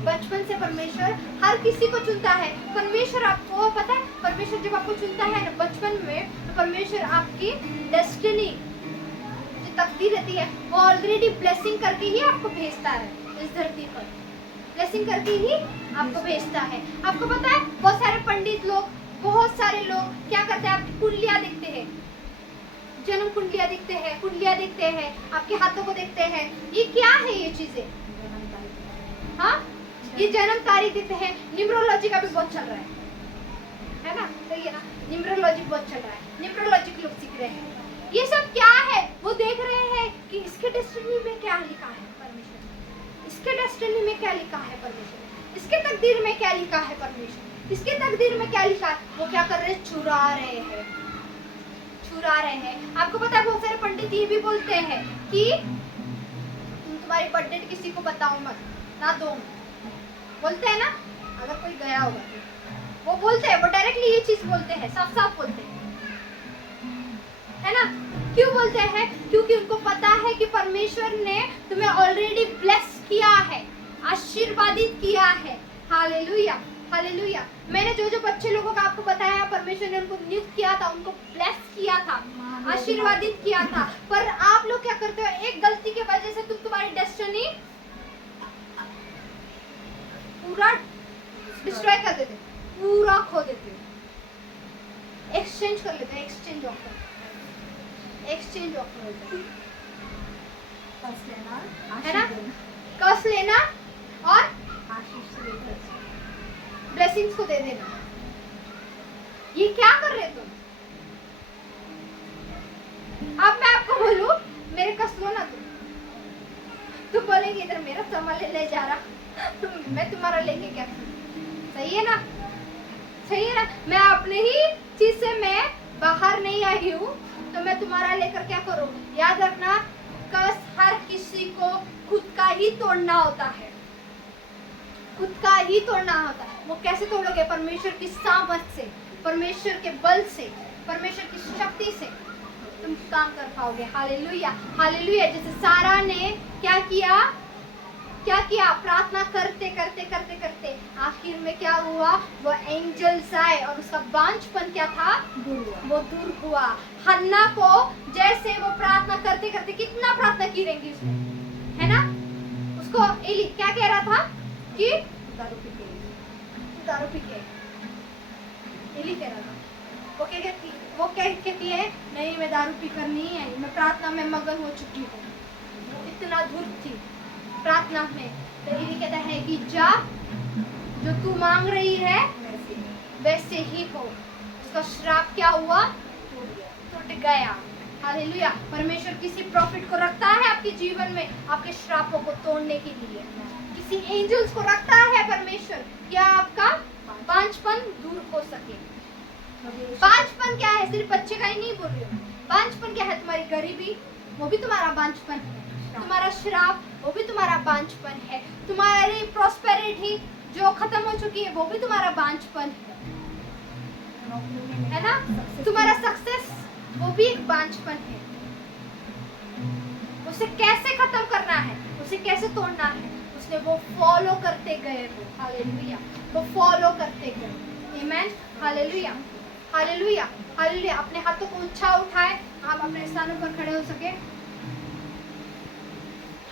बचपन से परमेश्वर हर किसी को चुनता है। परमेश्वर आपको पता है, परमेश्वर जब आपको चुनता है ना बचपन में, तो परमेश्वर आपकी डेस्टिनी जो तकदीर रहती है वो ऑलरेडी ब्लेसिंग करके ही आपको भेजता है इस धरती पर। ब्लेसिंग करके ही आपको भेजता है। आपको पता है बहुत सारे पंडित लोग, बहुत सारे लोग क्या करते हैं, आपकी कुंडलियां देखते हैं, जन्म कुंडलियां देखते हैं, कुंडलियां देखते हैं, आपके हाथों को देखते हैं। ये क्या है ये चीजें? हाँ, ये जन्म तारीख देते हैं। न्यूमरोलॉजी का भी बहुत चल रहा है ना? सही है ना? न्यूमरोलॉजी बहुत चल रहा है, न्यूमरोलॉजी के लोग सीख रहे हैं। ये सब क्या है? वो देख रहे हैं कि इसके डेस्टिनी में क्या लिखा है परमेश्वर, इसके डेस्टिनी में क्या लिखा है परमेश्वर, इसके तकदीर में क्या लिखा है परमेश्वर, इसके तकदीर में क्या लिखा है। वो क्या कर रहे हैं? चुरा रहे हैं, चुरा रहे हैं। आपको पता है बहुत सारे पंडित ये भी बोलते हैं कि तुम्हारी बर्थडे किसी को बताओ मत, ना दो, बोलते हैं ना। अगर कोई गया होगा वो बोलते हैं, वो डायरेक्टली ये चीज बोलते हैं, साफ साफ बोलते हैं, है ना? क्यों बोलते हैं? क्योंकि उनको पता है कि परमेश्वर ने तुम्हें ऑलरेडी ब्लेस किया है, आशीर्वादित किया है। Hallelujah, hallelujah. मैंने जो जो बच्चे लोगों का आपको बताया, परमेश्वर ने उनको नियुक्त किया था, उनको ब्लेस किया था, आशीर्वादित किया था। पर आप लोग क्या करते हो? एक गलती की वजह से तुम तुम्हारी डेस्टिनी पूरा डिस्ट्रॉय कर देते, पूरा खो देते, एक्सचेंज कर लेते हैं, एक्सचेंज ऑफर, एक्सचेंज ऑफर होता है ना? कर्ज लेना और ब्लेसिंग्स को दे देना। ये क्या कर रहे तुम? अब मैं आपको बोलूं, मेरे कस लो ना तुम बोलेंगे इधर मेरा सामान ले जा रहा, मैं तुम्हारा लेके क्या करूं? सही है ना? सही है ना? मैं अपने ही चीज से मैं बाहर नहीं आई हूँ, तो मैं तुम्हारा लेकर क्या करूं? याद रखना, कस हर किसी को खुद का ही तोड़ना होता है, खुद का ही तोड़ना होता है। वो कैसे तोड़ोगे? परमेश्वर की सामर्थ से, परमेश्वर के बल से, परमेश्वर की शक्ति से तुम काम कर पाओगे। Hallelujah, hallelujah. जैसे सारा ने क्या किया? क्या किया? प्रार्थना करते करते करते करते आखिर में क्या हुआ? वो एंजल्स आए और उसका बांझपन क्या था? वो दूर हुआ। हन्ना को जैसे वो प्रार्थना करते करते, कितना प्रार्थना की रहेंगी उसने, है ना? उसको एली क्या कह रहा था कि दारू पी के, एली कह रहा था, वो क्या कहती, वो क्या कहती है? नहीं, मैं दारू पी कर नहीं आई, मैं प्रार्थना में मगन हो चुकी हूँ। वो इतना धुर थी प्रार्थना में। तो एली कहता है कि जा, जो तू मांग रही है वैसे ही हो। उसका श्राप क्या हुआ? टूट गया। हालेलुया। परमेश्वर किसी प्रॉफिट को रखता है आपके जीवन में आपके श्रापों को तोड़ने के लिए, किसी एंजल्स को रखता है परमेश्वर, क्या आपका बांझपन दूर हो सके। बांझपन क्या है? सिर्फ बच्चे का ही नहीं बोल रही हूँ। बांझपन क्या है? तुम्हारी गरीबी, वो भी तुम्हारा बांझपन है। तुम्हारा श्राप, वो भी तुम्हारा बांझपन है। तुम्हारी प्रॉस्पेरिटी जो खत्म हो चुकी है, वो भी तुम्हारा बांझपन है ना? तुम्हारा सक्सेस, वो भी एक बांझपन है। उसे कैसे खत्म करना है, उसे कैसे तोड़ना है, उसने वो फॉलो करते गए। वो हालेलुया, वो फॉलो करते गए। आमेन। Hallelujah, hallelujah, hallelujah. अपने हाथों को ऊंचा उठाए, आप अपने स्थानों पर खड़े हो सके।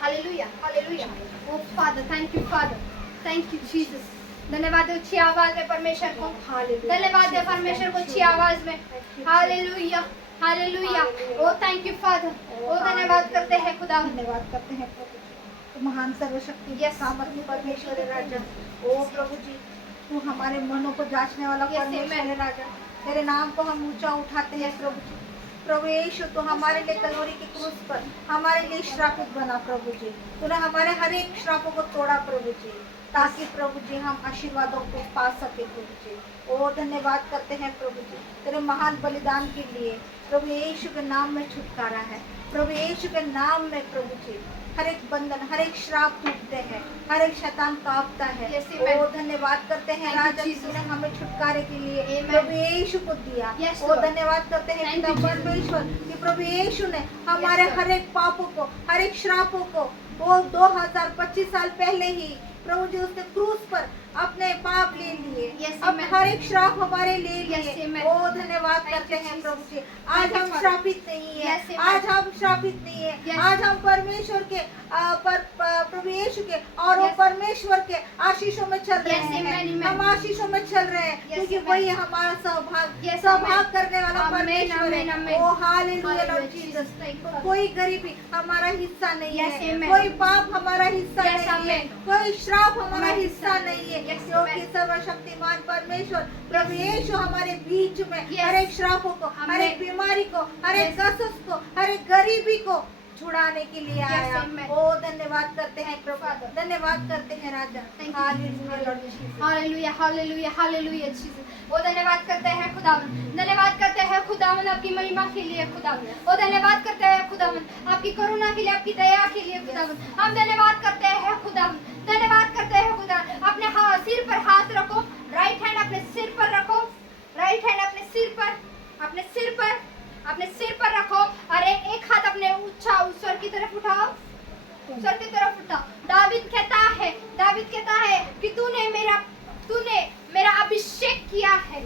Hallelujah, hallelujah. Oh Father, thank you Father, thank you Jesus. धन्यवाद अच्छी आवाज में परमेश्वर को, धन्यवाद है परमेश्वर को अच्छी आवाज में। Hallelujah, hallelujah. ओ थैंक यू फादर। ओ धन्यवाद करते हैं खुदा, धन्यवाद करते हैं प्रभु जी। तो महान सर्वशक्ति सामर्थ्य परमेश्वर है राजा। ओ प्रभु जी, तू हमारे मनों को जांचने वाला परमेश्वर है राजा। तेरे नाम को हम ऊंचा उठाते हैं प्रभु जी। प्रभु यीशु, तो हमारे लिए कलोरी की क्रूस पर हमारे लिए श्रापित बना प्रभु जी। तूने हमारे हर एक श्रापों को तोड़ा प्रभु जी, ताकि प्रभु जी हम आशीर्वादों को पा सके प्रभु जी। ओ धन्यवाद करते हैं प्रभु जी तेरे महान बलिदान के लिए। प्रभु यीशु के नाम में छुटकारा है। प्रभु यीशु के नाम में प्रभु जी हर एक बंधन, हर एक श्राप टूटते हैं, हर एक शैतान कांपता है। ओ धन्यवाद करते हैं राजा, तूने हमें छुटकारे के लिए प्रभु यीशु को दिया। ओ धन्यवाद करते हैं पिता परमेश्वर कि प्रभु यीशु ने हमारे हर एक पापों को, हर एक श्रापों को वो 2025 साल पहले ही प्रभु जी उसने क्रूस पर अपने पाप ले लिए, Yes, अब amen. हर एक श्राप हमारे ले Yes, लिए। amen. ओ धन्यवाद Thank करते you, हैं Jesus. प्रभु जी। आज Thank you, हम Father. श्रापित नहीं है, Yes, amen. आज हम श्रापित नहीं है, Yes. आज हम परमेश्वर के प्रभु यीशु के और वो Yes. परमेश्वर के आशीषों में चल रहे Yes, हैं। amen, amen. हम आशीषों में चल रहे हैं Yes, क्योंकि amen. वही हमारा सौभाग्य Yes, सौभाग्य amen. करने वाला Amen, परमेश्वर amen, है। amen. Oh hallelujah Hallelujah, Lord Jesus. Jesus. Thank you, Father. कोई गरीबी हमारा हिस्सा नहीं Yes, है, amen. कोई पाप हमारा हिस्सा Yes, नहीं है, amen. कोई श्राप हमारा हमारा हिस्सा हिस्सा नहीं है, Yes, क्योंकि amen. सर्वशक्तिमान परमेश्वर प्रभु यीशु हमारे बीच में Yes. हर एक श्रापों को, हर Amen. एक बीमारी को, हर एक Yes. कसस को, हर एक गरीबी को छुड़ाने के लिए Yes, आया। amen. ओ धन्यवाद करते हैं प्रभु, Father. धन्यवाद करते हैं राजा। Thank you, hallelujah Lord Jesus. Hallelujah hallelujah hallelujah Jesus. वो धन्यवाद करते हैं खुदावन, धन्यवाद करते हैं खुदावन आपकी महिमा के लिए खुदावन। वो धन्यवाद करते हैं खुदावन आपकी करुणा के लिए, आपकी दया के लिए खुदावन। हम धन्यवाद करते हैं खुदावन, धन्यवाद करते हैं खुदावन। अपने सिर पर हाथ रखो, राइट हैंड अपने सिर पर रखो, राइट हैंड अपने सिर पर, अपने सिर पर, अपने सिर पर रखो और एक हाथ अपने ऊंचा ऊपर की तरफ उठाओ, ऊपर की तरफ उठाओ। दावीद कहता है कि तूने मेरा अभिषेक किया है।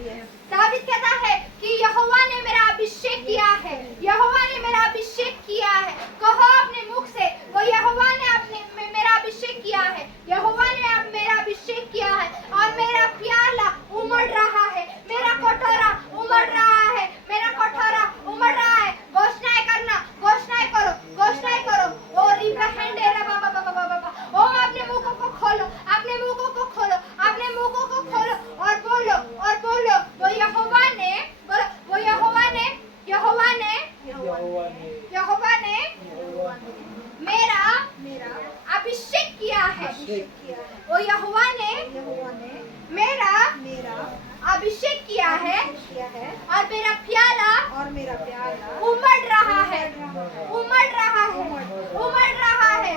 दावीद कहता है कि यहोवा ने मेरा अभिषेक किया है, यहोवा ने मेरा अभिषेक किया है। कहो अपने मुख से, वो यहोवा ने मेरा अभिषेक किया है, यहोवा ने अब मेरा अभिषेक किया है और मेरा प्याला उमड़ रहा है, मेरा कटोरा उमड़ रहा है, मेरा कटोरा उमड़ रहा है। घोषणाएं करना, घोषणाएं करो, घोषणाएं करो। ओ रिप्रहेंडे रे बाबा बाबा बाबा, ओ अपने मुंहों को खोलो, अपने मुंहों को खोलो, अपने मुंहों को खोलो और बोलो, और बोलो। वो यहोवा ने, बोलो, वो यहोवा ने, यहोवा ने, यहोवा ने यहोवा ने यहोवा ने मेरा अभिषेक किया है। अभिषेक किया है। वो यहोवा ने यहोवा ने मेरा मेरा अभिषेक किया है किया है और मेरा प्याला और मेरा प्याला उमड़ रहा है, उमड़ रहा है, उमड़ रहा है,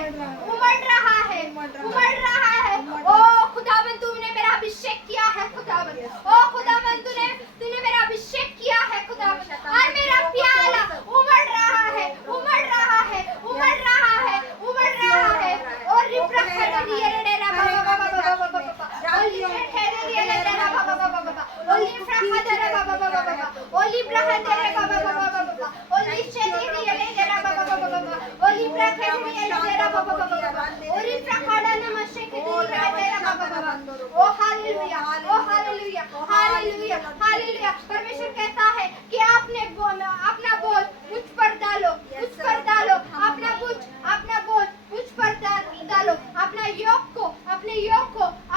उमड़ रहा है, उमड़ रहा है। ओ खुदावन तूने मेरा अभिषेक किया है खुदावन, ओ खुदावन तूने मेरा अभिषेक किया है खुदावन और मेरा प्याला उमड़ रहा है, उमड़ रहा है, उमड़ रहा है, उमड़ रहा है। और रिप्रहेंडेरा बाबा बाबा बाबा बाबा, और रिप्रहेंडेरा बाबा बाबा बाबा, और रिप्रहेंडेरा बाबा बाबा बाबा, और रिप्रहेंडेरा बाबा बाबा बाबा, और रिप्रहेंडेरा बाबा बाबा बाबा, और रिप्रहेंडेरा बाबा बाबा बाबा, और रिप्रहेंडेरा नमस्तेरा बाबा बाबा। ओ हालेलुया, ओ हालेलुया, हालेलुया, हालेलुया। परमेश्वर कहता है कि अपना बोझ मुझ पर डालो, मुझ पर डालो, अपना बोझ मुझ पर डालो, अपने योग को,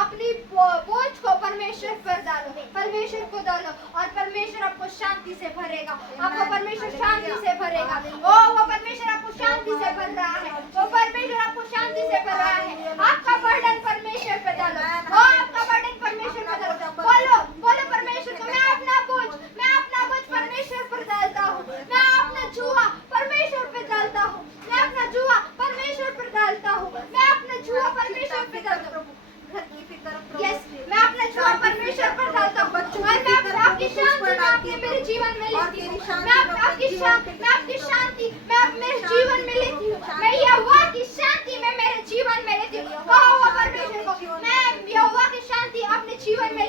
अपनी बोझ को परमेश्वर पर डालो, परमेश्वर को डालो और परमेश्वर आपको शांति से भरेगा, आपको परमेश्वर शांति से भरेगा। ओ वो परमेश्वर आपको शांति से भर रहा है, वो परमेश्वर आपको शांति से भर रहा है। आपका बर्डन परमेश्वर पे डालो, ओ आपका बर्डन परमेश्वर पे डालो। बोलो, बोलो परमेश्वर को, मैं अपना बोझ परमेश्वर पर डालता हूँ, मैं अपना जुआ परमेश्वर पे डालता हूँ, मैं अपना जुआ परमेश्वर पर डालता हूँ, मैं अपना जुआ परमेश्वर पे डालता हूँ। घर की फिक्र प्रभु यस, से। मैं अपना जुआ परमेश्वर पर डालता हूँ बच्चों और की मैं फिक्र आपकी प्रभु शांति पर मैं डालती अपने है मेरे जीवन में और लेती तेरी हूँ, शांति मैं मैं आपकी अपने जीवन पे मैं आपकी लेती हूँ। शांति मैं मेरे जीवन में लेती हूँ, मैं यहोवा की शांति मैं मेरे जीवन में लेती हूँ। कहो वो परमेश्वर को, मैं यहोवा की शांति अपने जीवन में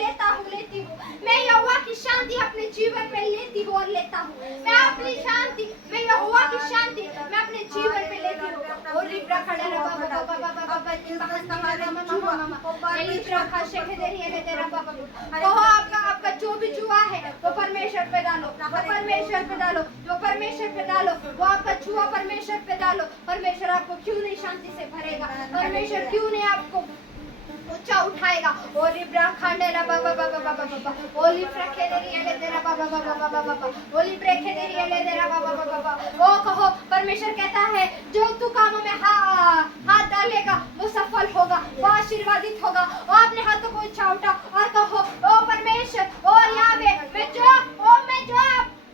लेती हूँ, मैं यहोवा की शांति अपने जीवन में लेती हूँ और लेता हूँ। मैं अपनी शांति, मैं यहोवा की शांति मैं अपने जीवन में लेती हूँ। और रिब्रा खड़ा रहा बाबा बाबा बाबा बाबा जी कहो आपका जो भी जुआ है वो परमेश्वर पे डालो, वो परमेश्वर पे डालो, वो परमेश्वर पे डालो, वो आपका जुआ परमेश्वर पे डालो। परमेश्वर आपको क्यों नहीं शांति से भरेगा, परमेश्वर क्यों नहीं आपको ऊंचा उठाएगा। ओली ब्राखंडेरा बाबा बाबा बाबा बाबा, ओली ब्रखेदेरिया तेरा बाबा बाबा बाबा बाबा, ओली ब्रखेदेरिया तेरा बाबा बाबा बाबा। ओ कहो परमेश्वर कहता है जो तू कामों में हाथ डालेगा वो सफल होगा, वो आशीर्वादित होगा। ओ अपने हाथों को ऊंचा उठा और कहो ओ परमेश्वर, ओ यावे मैं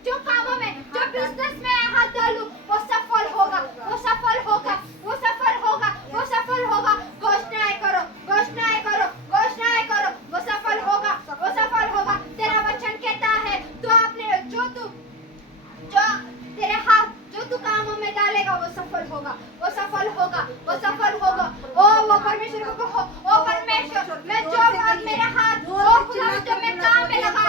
जो कामों में, जो बिजनेस में हाथ डालूं वो सफल होगा, वो सफल होगा, वो सफल होगा, वो सफल होगा। घोषणाएं करो, घोषणाएं करो, घोषणाएं करो, वो सफल होगा, वो सफल होगा। तेरा वचन कहता है तो आपने जो तेरे हाथ जो तू कामों वो सफल होगा, वो सफल होगा, वो सफल होगा। ओ वो परमेश्वर को कहो, ओ परमेश्वर मैं जो बात मेरे हाथ, ओ खुदावन जो मैं काम में लगा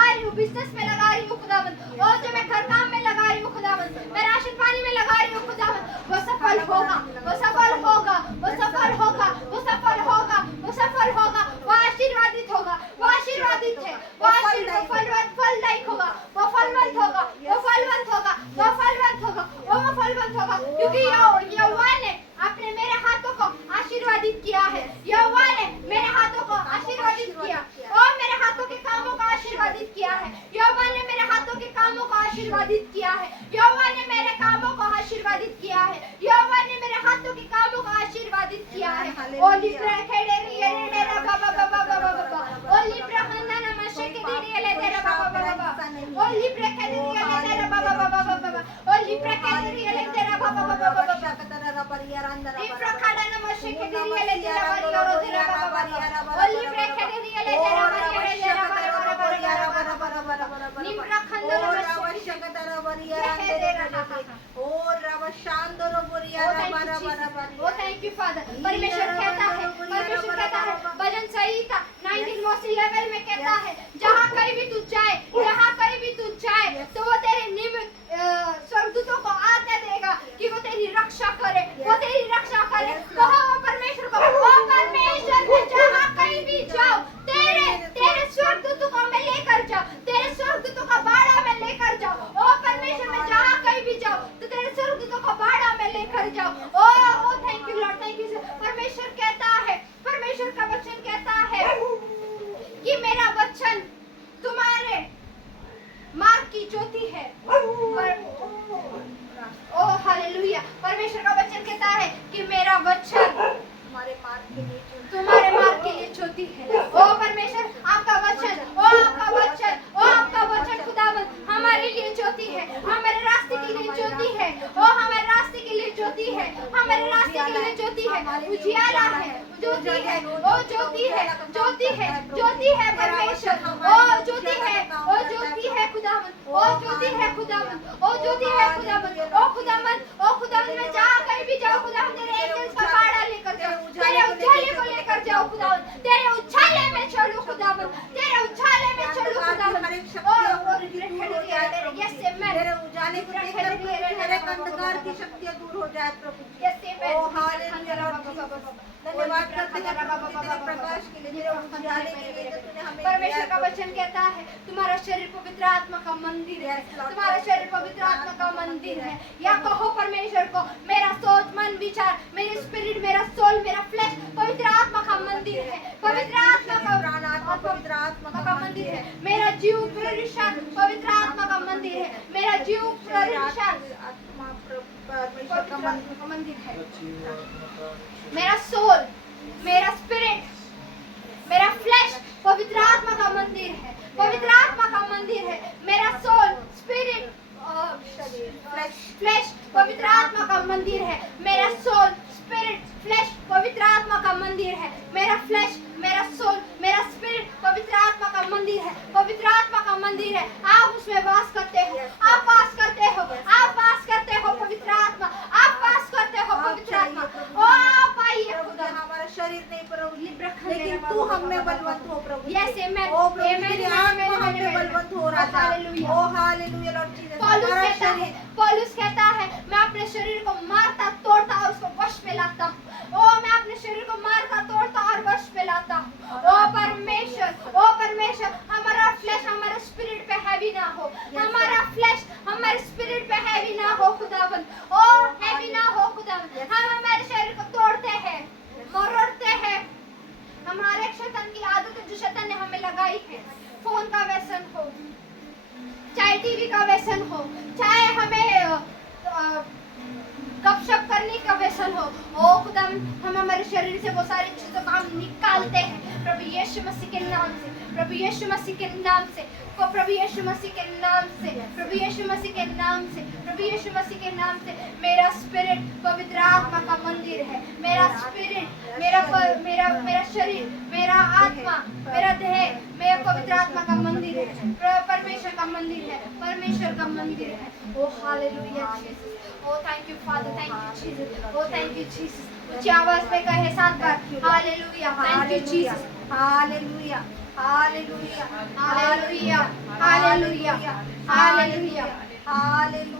रही हूँ, बिजनेस में लगा रही हूँ खुदावन, और जो मैं घर काम में लगा रही हूँ खुदावन, मैं राशन पानी में लगा रही हूँ खुदावन, वो सफल होगा, वो सफल होगा, वो सफल होगा, वो सफल होगा, वो सफल होगा, वो आशीर्वादित होगा, वो आशीर्वादित है, वो आशीर्वाद फलदायक होगा, वो फलवंत होगा, वो फलवंत होगा, वो फलवंत होगा, वो फलवंत होगा, क्योंकि यहोवा ने अपने मेरे हाथों को आशीर्वादित किया है, यहोवा ने मेरे हाथों को आशीर्वादित किया, और मेरे हाथों के कामों को आशीर्वादित किया है, यहोवा ने मेरे हाथों के कामों को आशीर्वादित किया है, यहोवा ने मेरे कामों को आशीर्वादित किया है, यहोवा ने मेरे हाथों के कामों को आशीर्वादित किया है। ओ लिब्रा खेड़े रे रे बाबा बाबा बाबा बाबा, ओ लिब्रा हंदा नमस्ते के दिए ले तेरा बाबा बाबा, ओ लिब्रा के दिए ले तेरा बाबा बाबा बाबा, ओ लिब्रा के दिए ले तेरा बाबा बाबा बाबा, लिब्रा खड़ा नमस्ते के दिए ले तेरा बाबा रो तेरा बाबा, ओ लिब्रा के दिए ले तेरा बाबा रे तेरा बाबा, लिब्रा खंदा नमस्ते ओ थैंक यू फादर। परमेश्वर कहता है, परमेश्वर कहता है, भजन संहिता 19 मोसी लेवल में कहता है, जहाँ कहीं भी तू जाए, जहाँ कहीं भी तू जाए, तो वो तेरे निमित्त स्वर्गदूतों को आज्ञा देगा कि वो तेरी रक्षा करे, वो तेरी रक्षा करे। कहो वो परमेश्वर को, ओ परमेश्वर मैं जहाँ कहीं भी जाऊँ, तेरे स्वर्गदूतों को मैं लेकर जाऊँ, तेरे स्वर्गदूतों का बाड़ा मैं लेकर जाऊँ। ओ परमेश्वर मैं जहाँ कहीं भी जाऊँ, तो तेरे स्वर्गदूतों का बाड़ा मैं लेकर जाऊँ। ओ thank you Lord, thank you. परमेश्वर कहता है, परमेश्वर का वचन कहता है कि मेरा वचन तुम्हारे मार्ग की ज्योति है। ओ हालेलुया। परमेश्वर का वचन कहता है कि मेरा वचन तुम्हारे मार्ग के लिए ज्योति है। ओ परमेश्वर आपका वचन, ओ आपका वचन, ओ आपका वचन खुदावन हमारे लिए ज्योति है, हमारे रास्ते के लिए ज्योति है, ओ हमारे रास्ते के लिए ज्योति है, हमारे रास्ते के लिए ज्योति है, उजियाला है, ज्योति है, ओ ज्योति है, ज्योति है, ज्योति है परमेश्वर, ओ ज्योति है, ओ ज्योति है खुदावन, ओ ज्योति है खुदावन, ओ ज्योति है खुदावन, ओ खुदावन, ओ खुदावन मैं जहाँ कहीं भी जाऊँ खुदावन तेरे एंजल्स का बाड़ा लेकर जाऊँ, तेरे उछाले को लेकर जाऊँ खुदावन, तेरे उछाले में चलूँ खुदावन, तेरे उछाले में चलूँ खुदावन। तेरे उजाले को देखकर तेरे अंधकार की शक्तियाँ दूर हो जाए प्रभु। ओ हालेलुया लॉर्ड जीसस, धन्यवाद करते हैं तेरे प्रकाश के लिए, तेरे उजाले के लिए जो तूने हमें परमेश्वर का वचन कहता है तुम्हारा शरीर पवित्र आत्मा का मंदिर है, तुम्हारा शरीर पवित्र आत्मा का मंदिर है। या कहो परमेश्वर को, मेरा सोच मन विचार, मेरी स्पिरिट, मेरा सोल, मेरा फ्लेश पवित्र आत्मा का मंदिर है, पवित्र आत्मा का प्राण आत्मा पवित्र आत्मा का मंदिर है। मेरा जीव प्रविष्ट पवित्र आत्मा का मंदिर है, मेरा जीव प्रविष्ट आत्मा परमेश्वर का मंदिर है। मेरा सोल, मेरा स्पिरिट, मेरा फ्लेश पवित्र आत्मा का मंदिर है, पवित्र आत्मा का मंदिर है। मेरा सोल, स्पिरिट, फ्लेश पवित्र आत्मा का मंदिर है। मेरा सोल, स्पिरिट, फ्लेश पवित्र आत्मा का मंदिर है। मेरा फ्लेश, मेरा सोल, मेरा स्पिरिट पवित्र आत्मा का मंदिर है, पवित्र आत्मा का मंदिर है। आप उसमें वास करते हो, आप वास करते हो, आप वास करते हो पवित्र आत्मा, आप वास करते हो पवित्र आत्मा। ओ आप आइए खुदा, हमारा शरीर नहीं प्रभु, लेकिन तू हम में बलवंत हो प्रभु। यस आमेन, ओ प्रभु तेरी आत्मा हम में बलवंत हो रहा था। हालेलुया, ओ हालेलुया लॉर्ड जीसस। पौलुस कहता है मैं अपने शरीर को मारता तोड़ता और उसको वश में लाता हूँ। ओ मैं अपने शरीर को मारता तोड़ता और वश में लाता हूँ। ओ परमेश्वर, ओ परमेश्वर हमारा फ्लेश हमारे स्पिरिट पे हैवी ना हो, हमारा फ्लेश हमारे स्पिरिट पे हैवी ना हो खुदावन, ओ हैवी ना हो खुदावन। हम हमारे शरीर को तोड़ते हैं, मरोड़ते हैं। हमारे शैतान की आदत जो शैतान ने हमें लगाई है, फोन का व्यसन हो, चाहे टीवी का व्यसन हो, चाहे हमें गपशप करने का व्यसन हो, ओ खुदा हम हमारे शरीर से वो सारी चीजों को हम निकालते हैं प्रभु यीशु मसीह के नाम से, प्रभु यीशु मसीह के नाम से, प्रभु यीशु मसीह के नाम से, प्रभु यीशु मसीह के नाम से, प्रभु प्रभु यीशु मसीह के नाम से मेरा स्पिरिट पवित्र आत्मा का मंदिर है। मेरा स्पिरिट, मेरा शरीर, मेरा आत्मा, मेरा देह, मेरा पवित्र आत्मा का मंदिर है, परमेश्वर का मंदिर है, परमेश्वर का मंदिर है। ओ हालेलुया जीसस, ओ thank you Father, thank you Jesus, ओ थैंक यू जीसस। ऊंची आवाज में कहे 7 बार hallelujah, thank you Jesus, hallelujah, hallelujah, hallelujah, hallelujah, hallelujah, hallelujah.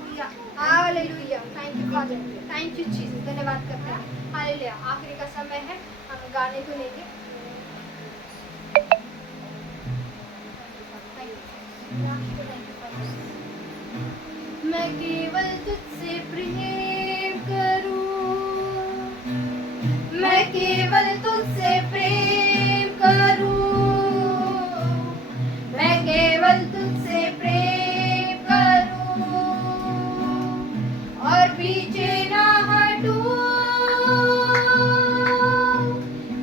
Hallelujah. Thank you Father, thank you Jesus. धन्यवाद करते हैं। हालेलुया। आखिरी का समय है, हम गाने को लेंगे। मैं केवल तुझसे प्रेम करूं, मैं केवल तुझसे प्रेम करूं, मैं केवल तुझसे प्रेम करूं और पीछे ना हटूं,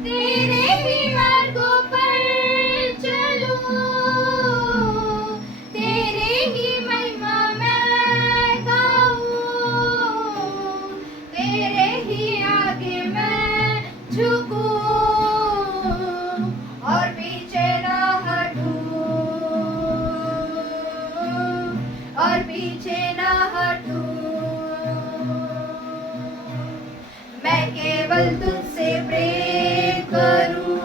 तेरे ही मार्गों पर चलूं, तेरे ही महिमा मैं गाऊं, तेरे ही आगे मैं झुकूं और पीछे ना हटूं, और पीछे ना हटूं। मैं केवल तुझसे प्रेम करूं,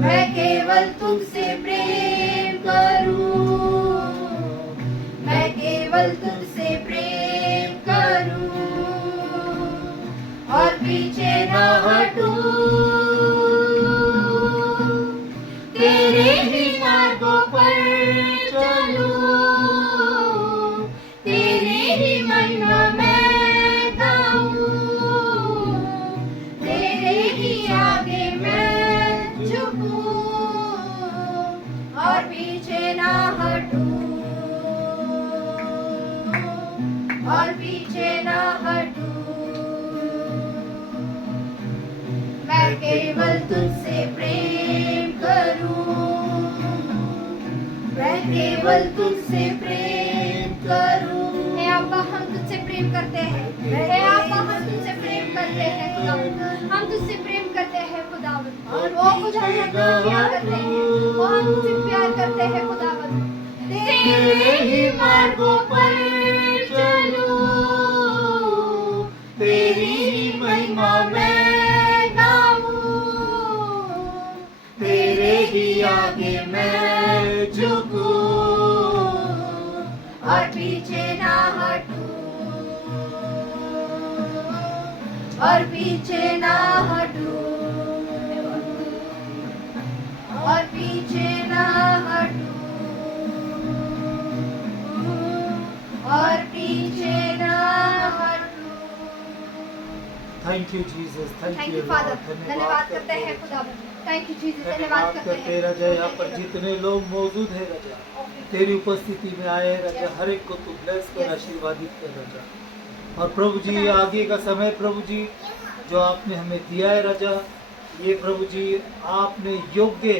मैं केवल तुझसे प्रेम करूं, मैं केवल तुझसे प्रेम करूं और पीछे ना हटूं, तेरे ही मार्गों पर चलूं, तेरे ही महिमा मैं गाऊं, तेरे ही आगे मैं झुकूं और पीछे ना हटूं, और पीछे ना हटूं। मैं केवल तुझसे प्रेम करूं, मैं केवल तुझसे प्रेम करूं। हे अब्बा, हम तुझसे प्रेम करते हैं। हे अब्बा, हम तुझसे प्रेम करते हैं खुदावंद, हम तुझसे प्रेम करते हैं खुदावंद। ओ खुदा, हम तुझसे प्यार करते हैं, ओ हम तुझसे प्यार करते हैं खुदावंद। तेरे ही मार्गों पर चलूं, तेरी ही महिमा मैं गाऊं, तेरे ही आगे मैं झुकूं और पीछे ना हटूं, और पीछे ना हटूं, और पीछे ना हटूं, और पीछे ना हटूं। Thank you Jesus, thank you Father, धन्यवाद करते हैं खुदावंद। थैंक यू जीसस, धन्यवाद धन्यवाद करते करते हैं राजा। यहाँ पर जितने लोग मौजूद है राजा, तेरी उपस्थिति में आए हैं राजा, हर एक को तू ब्लेस कर, आशीर्वादित कर राजा। और प्रभु जी, आगे का समय प्रभु जी जो आपने हमें दिया है राजा, ये प्रभु जी आपने योग्य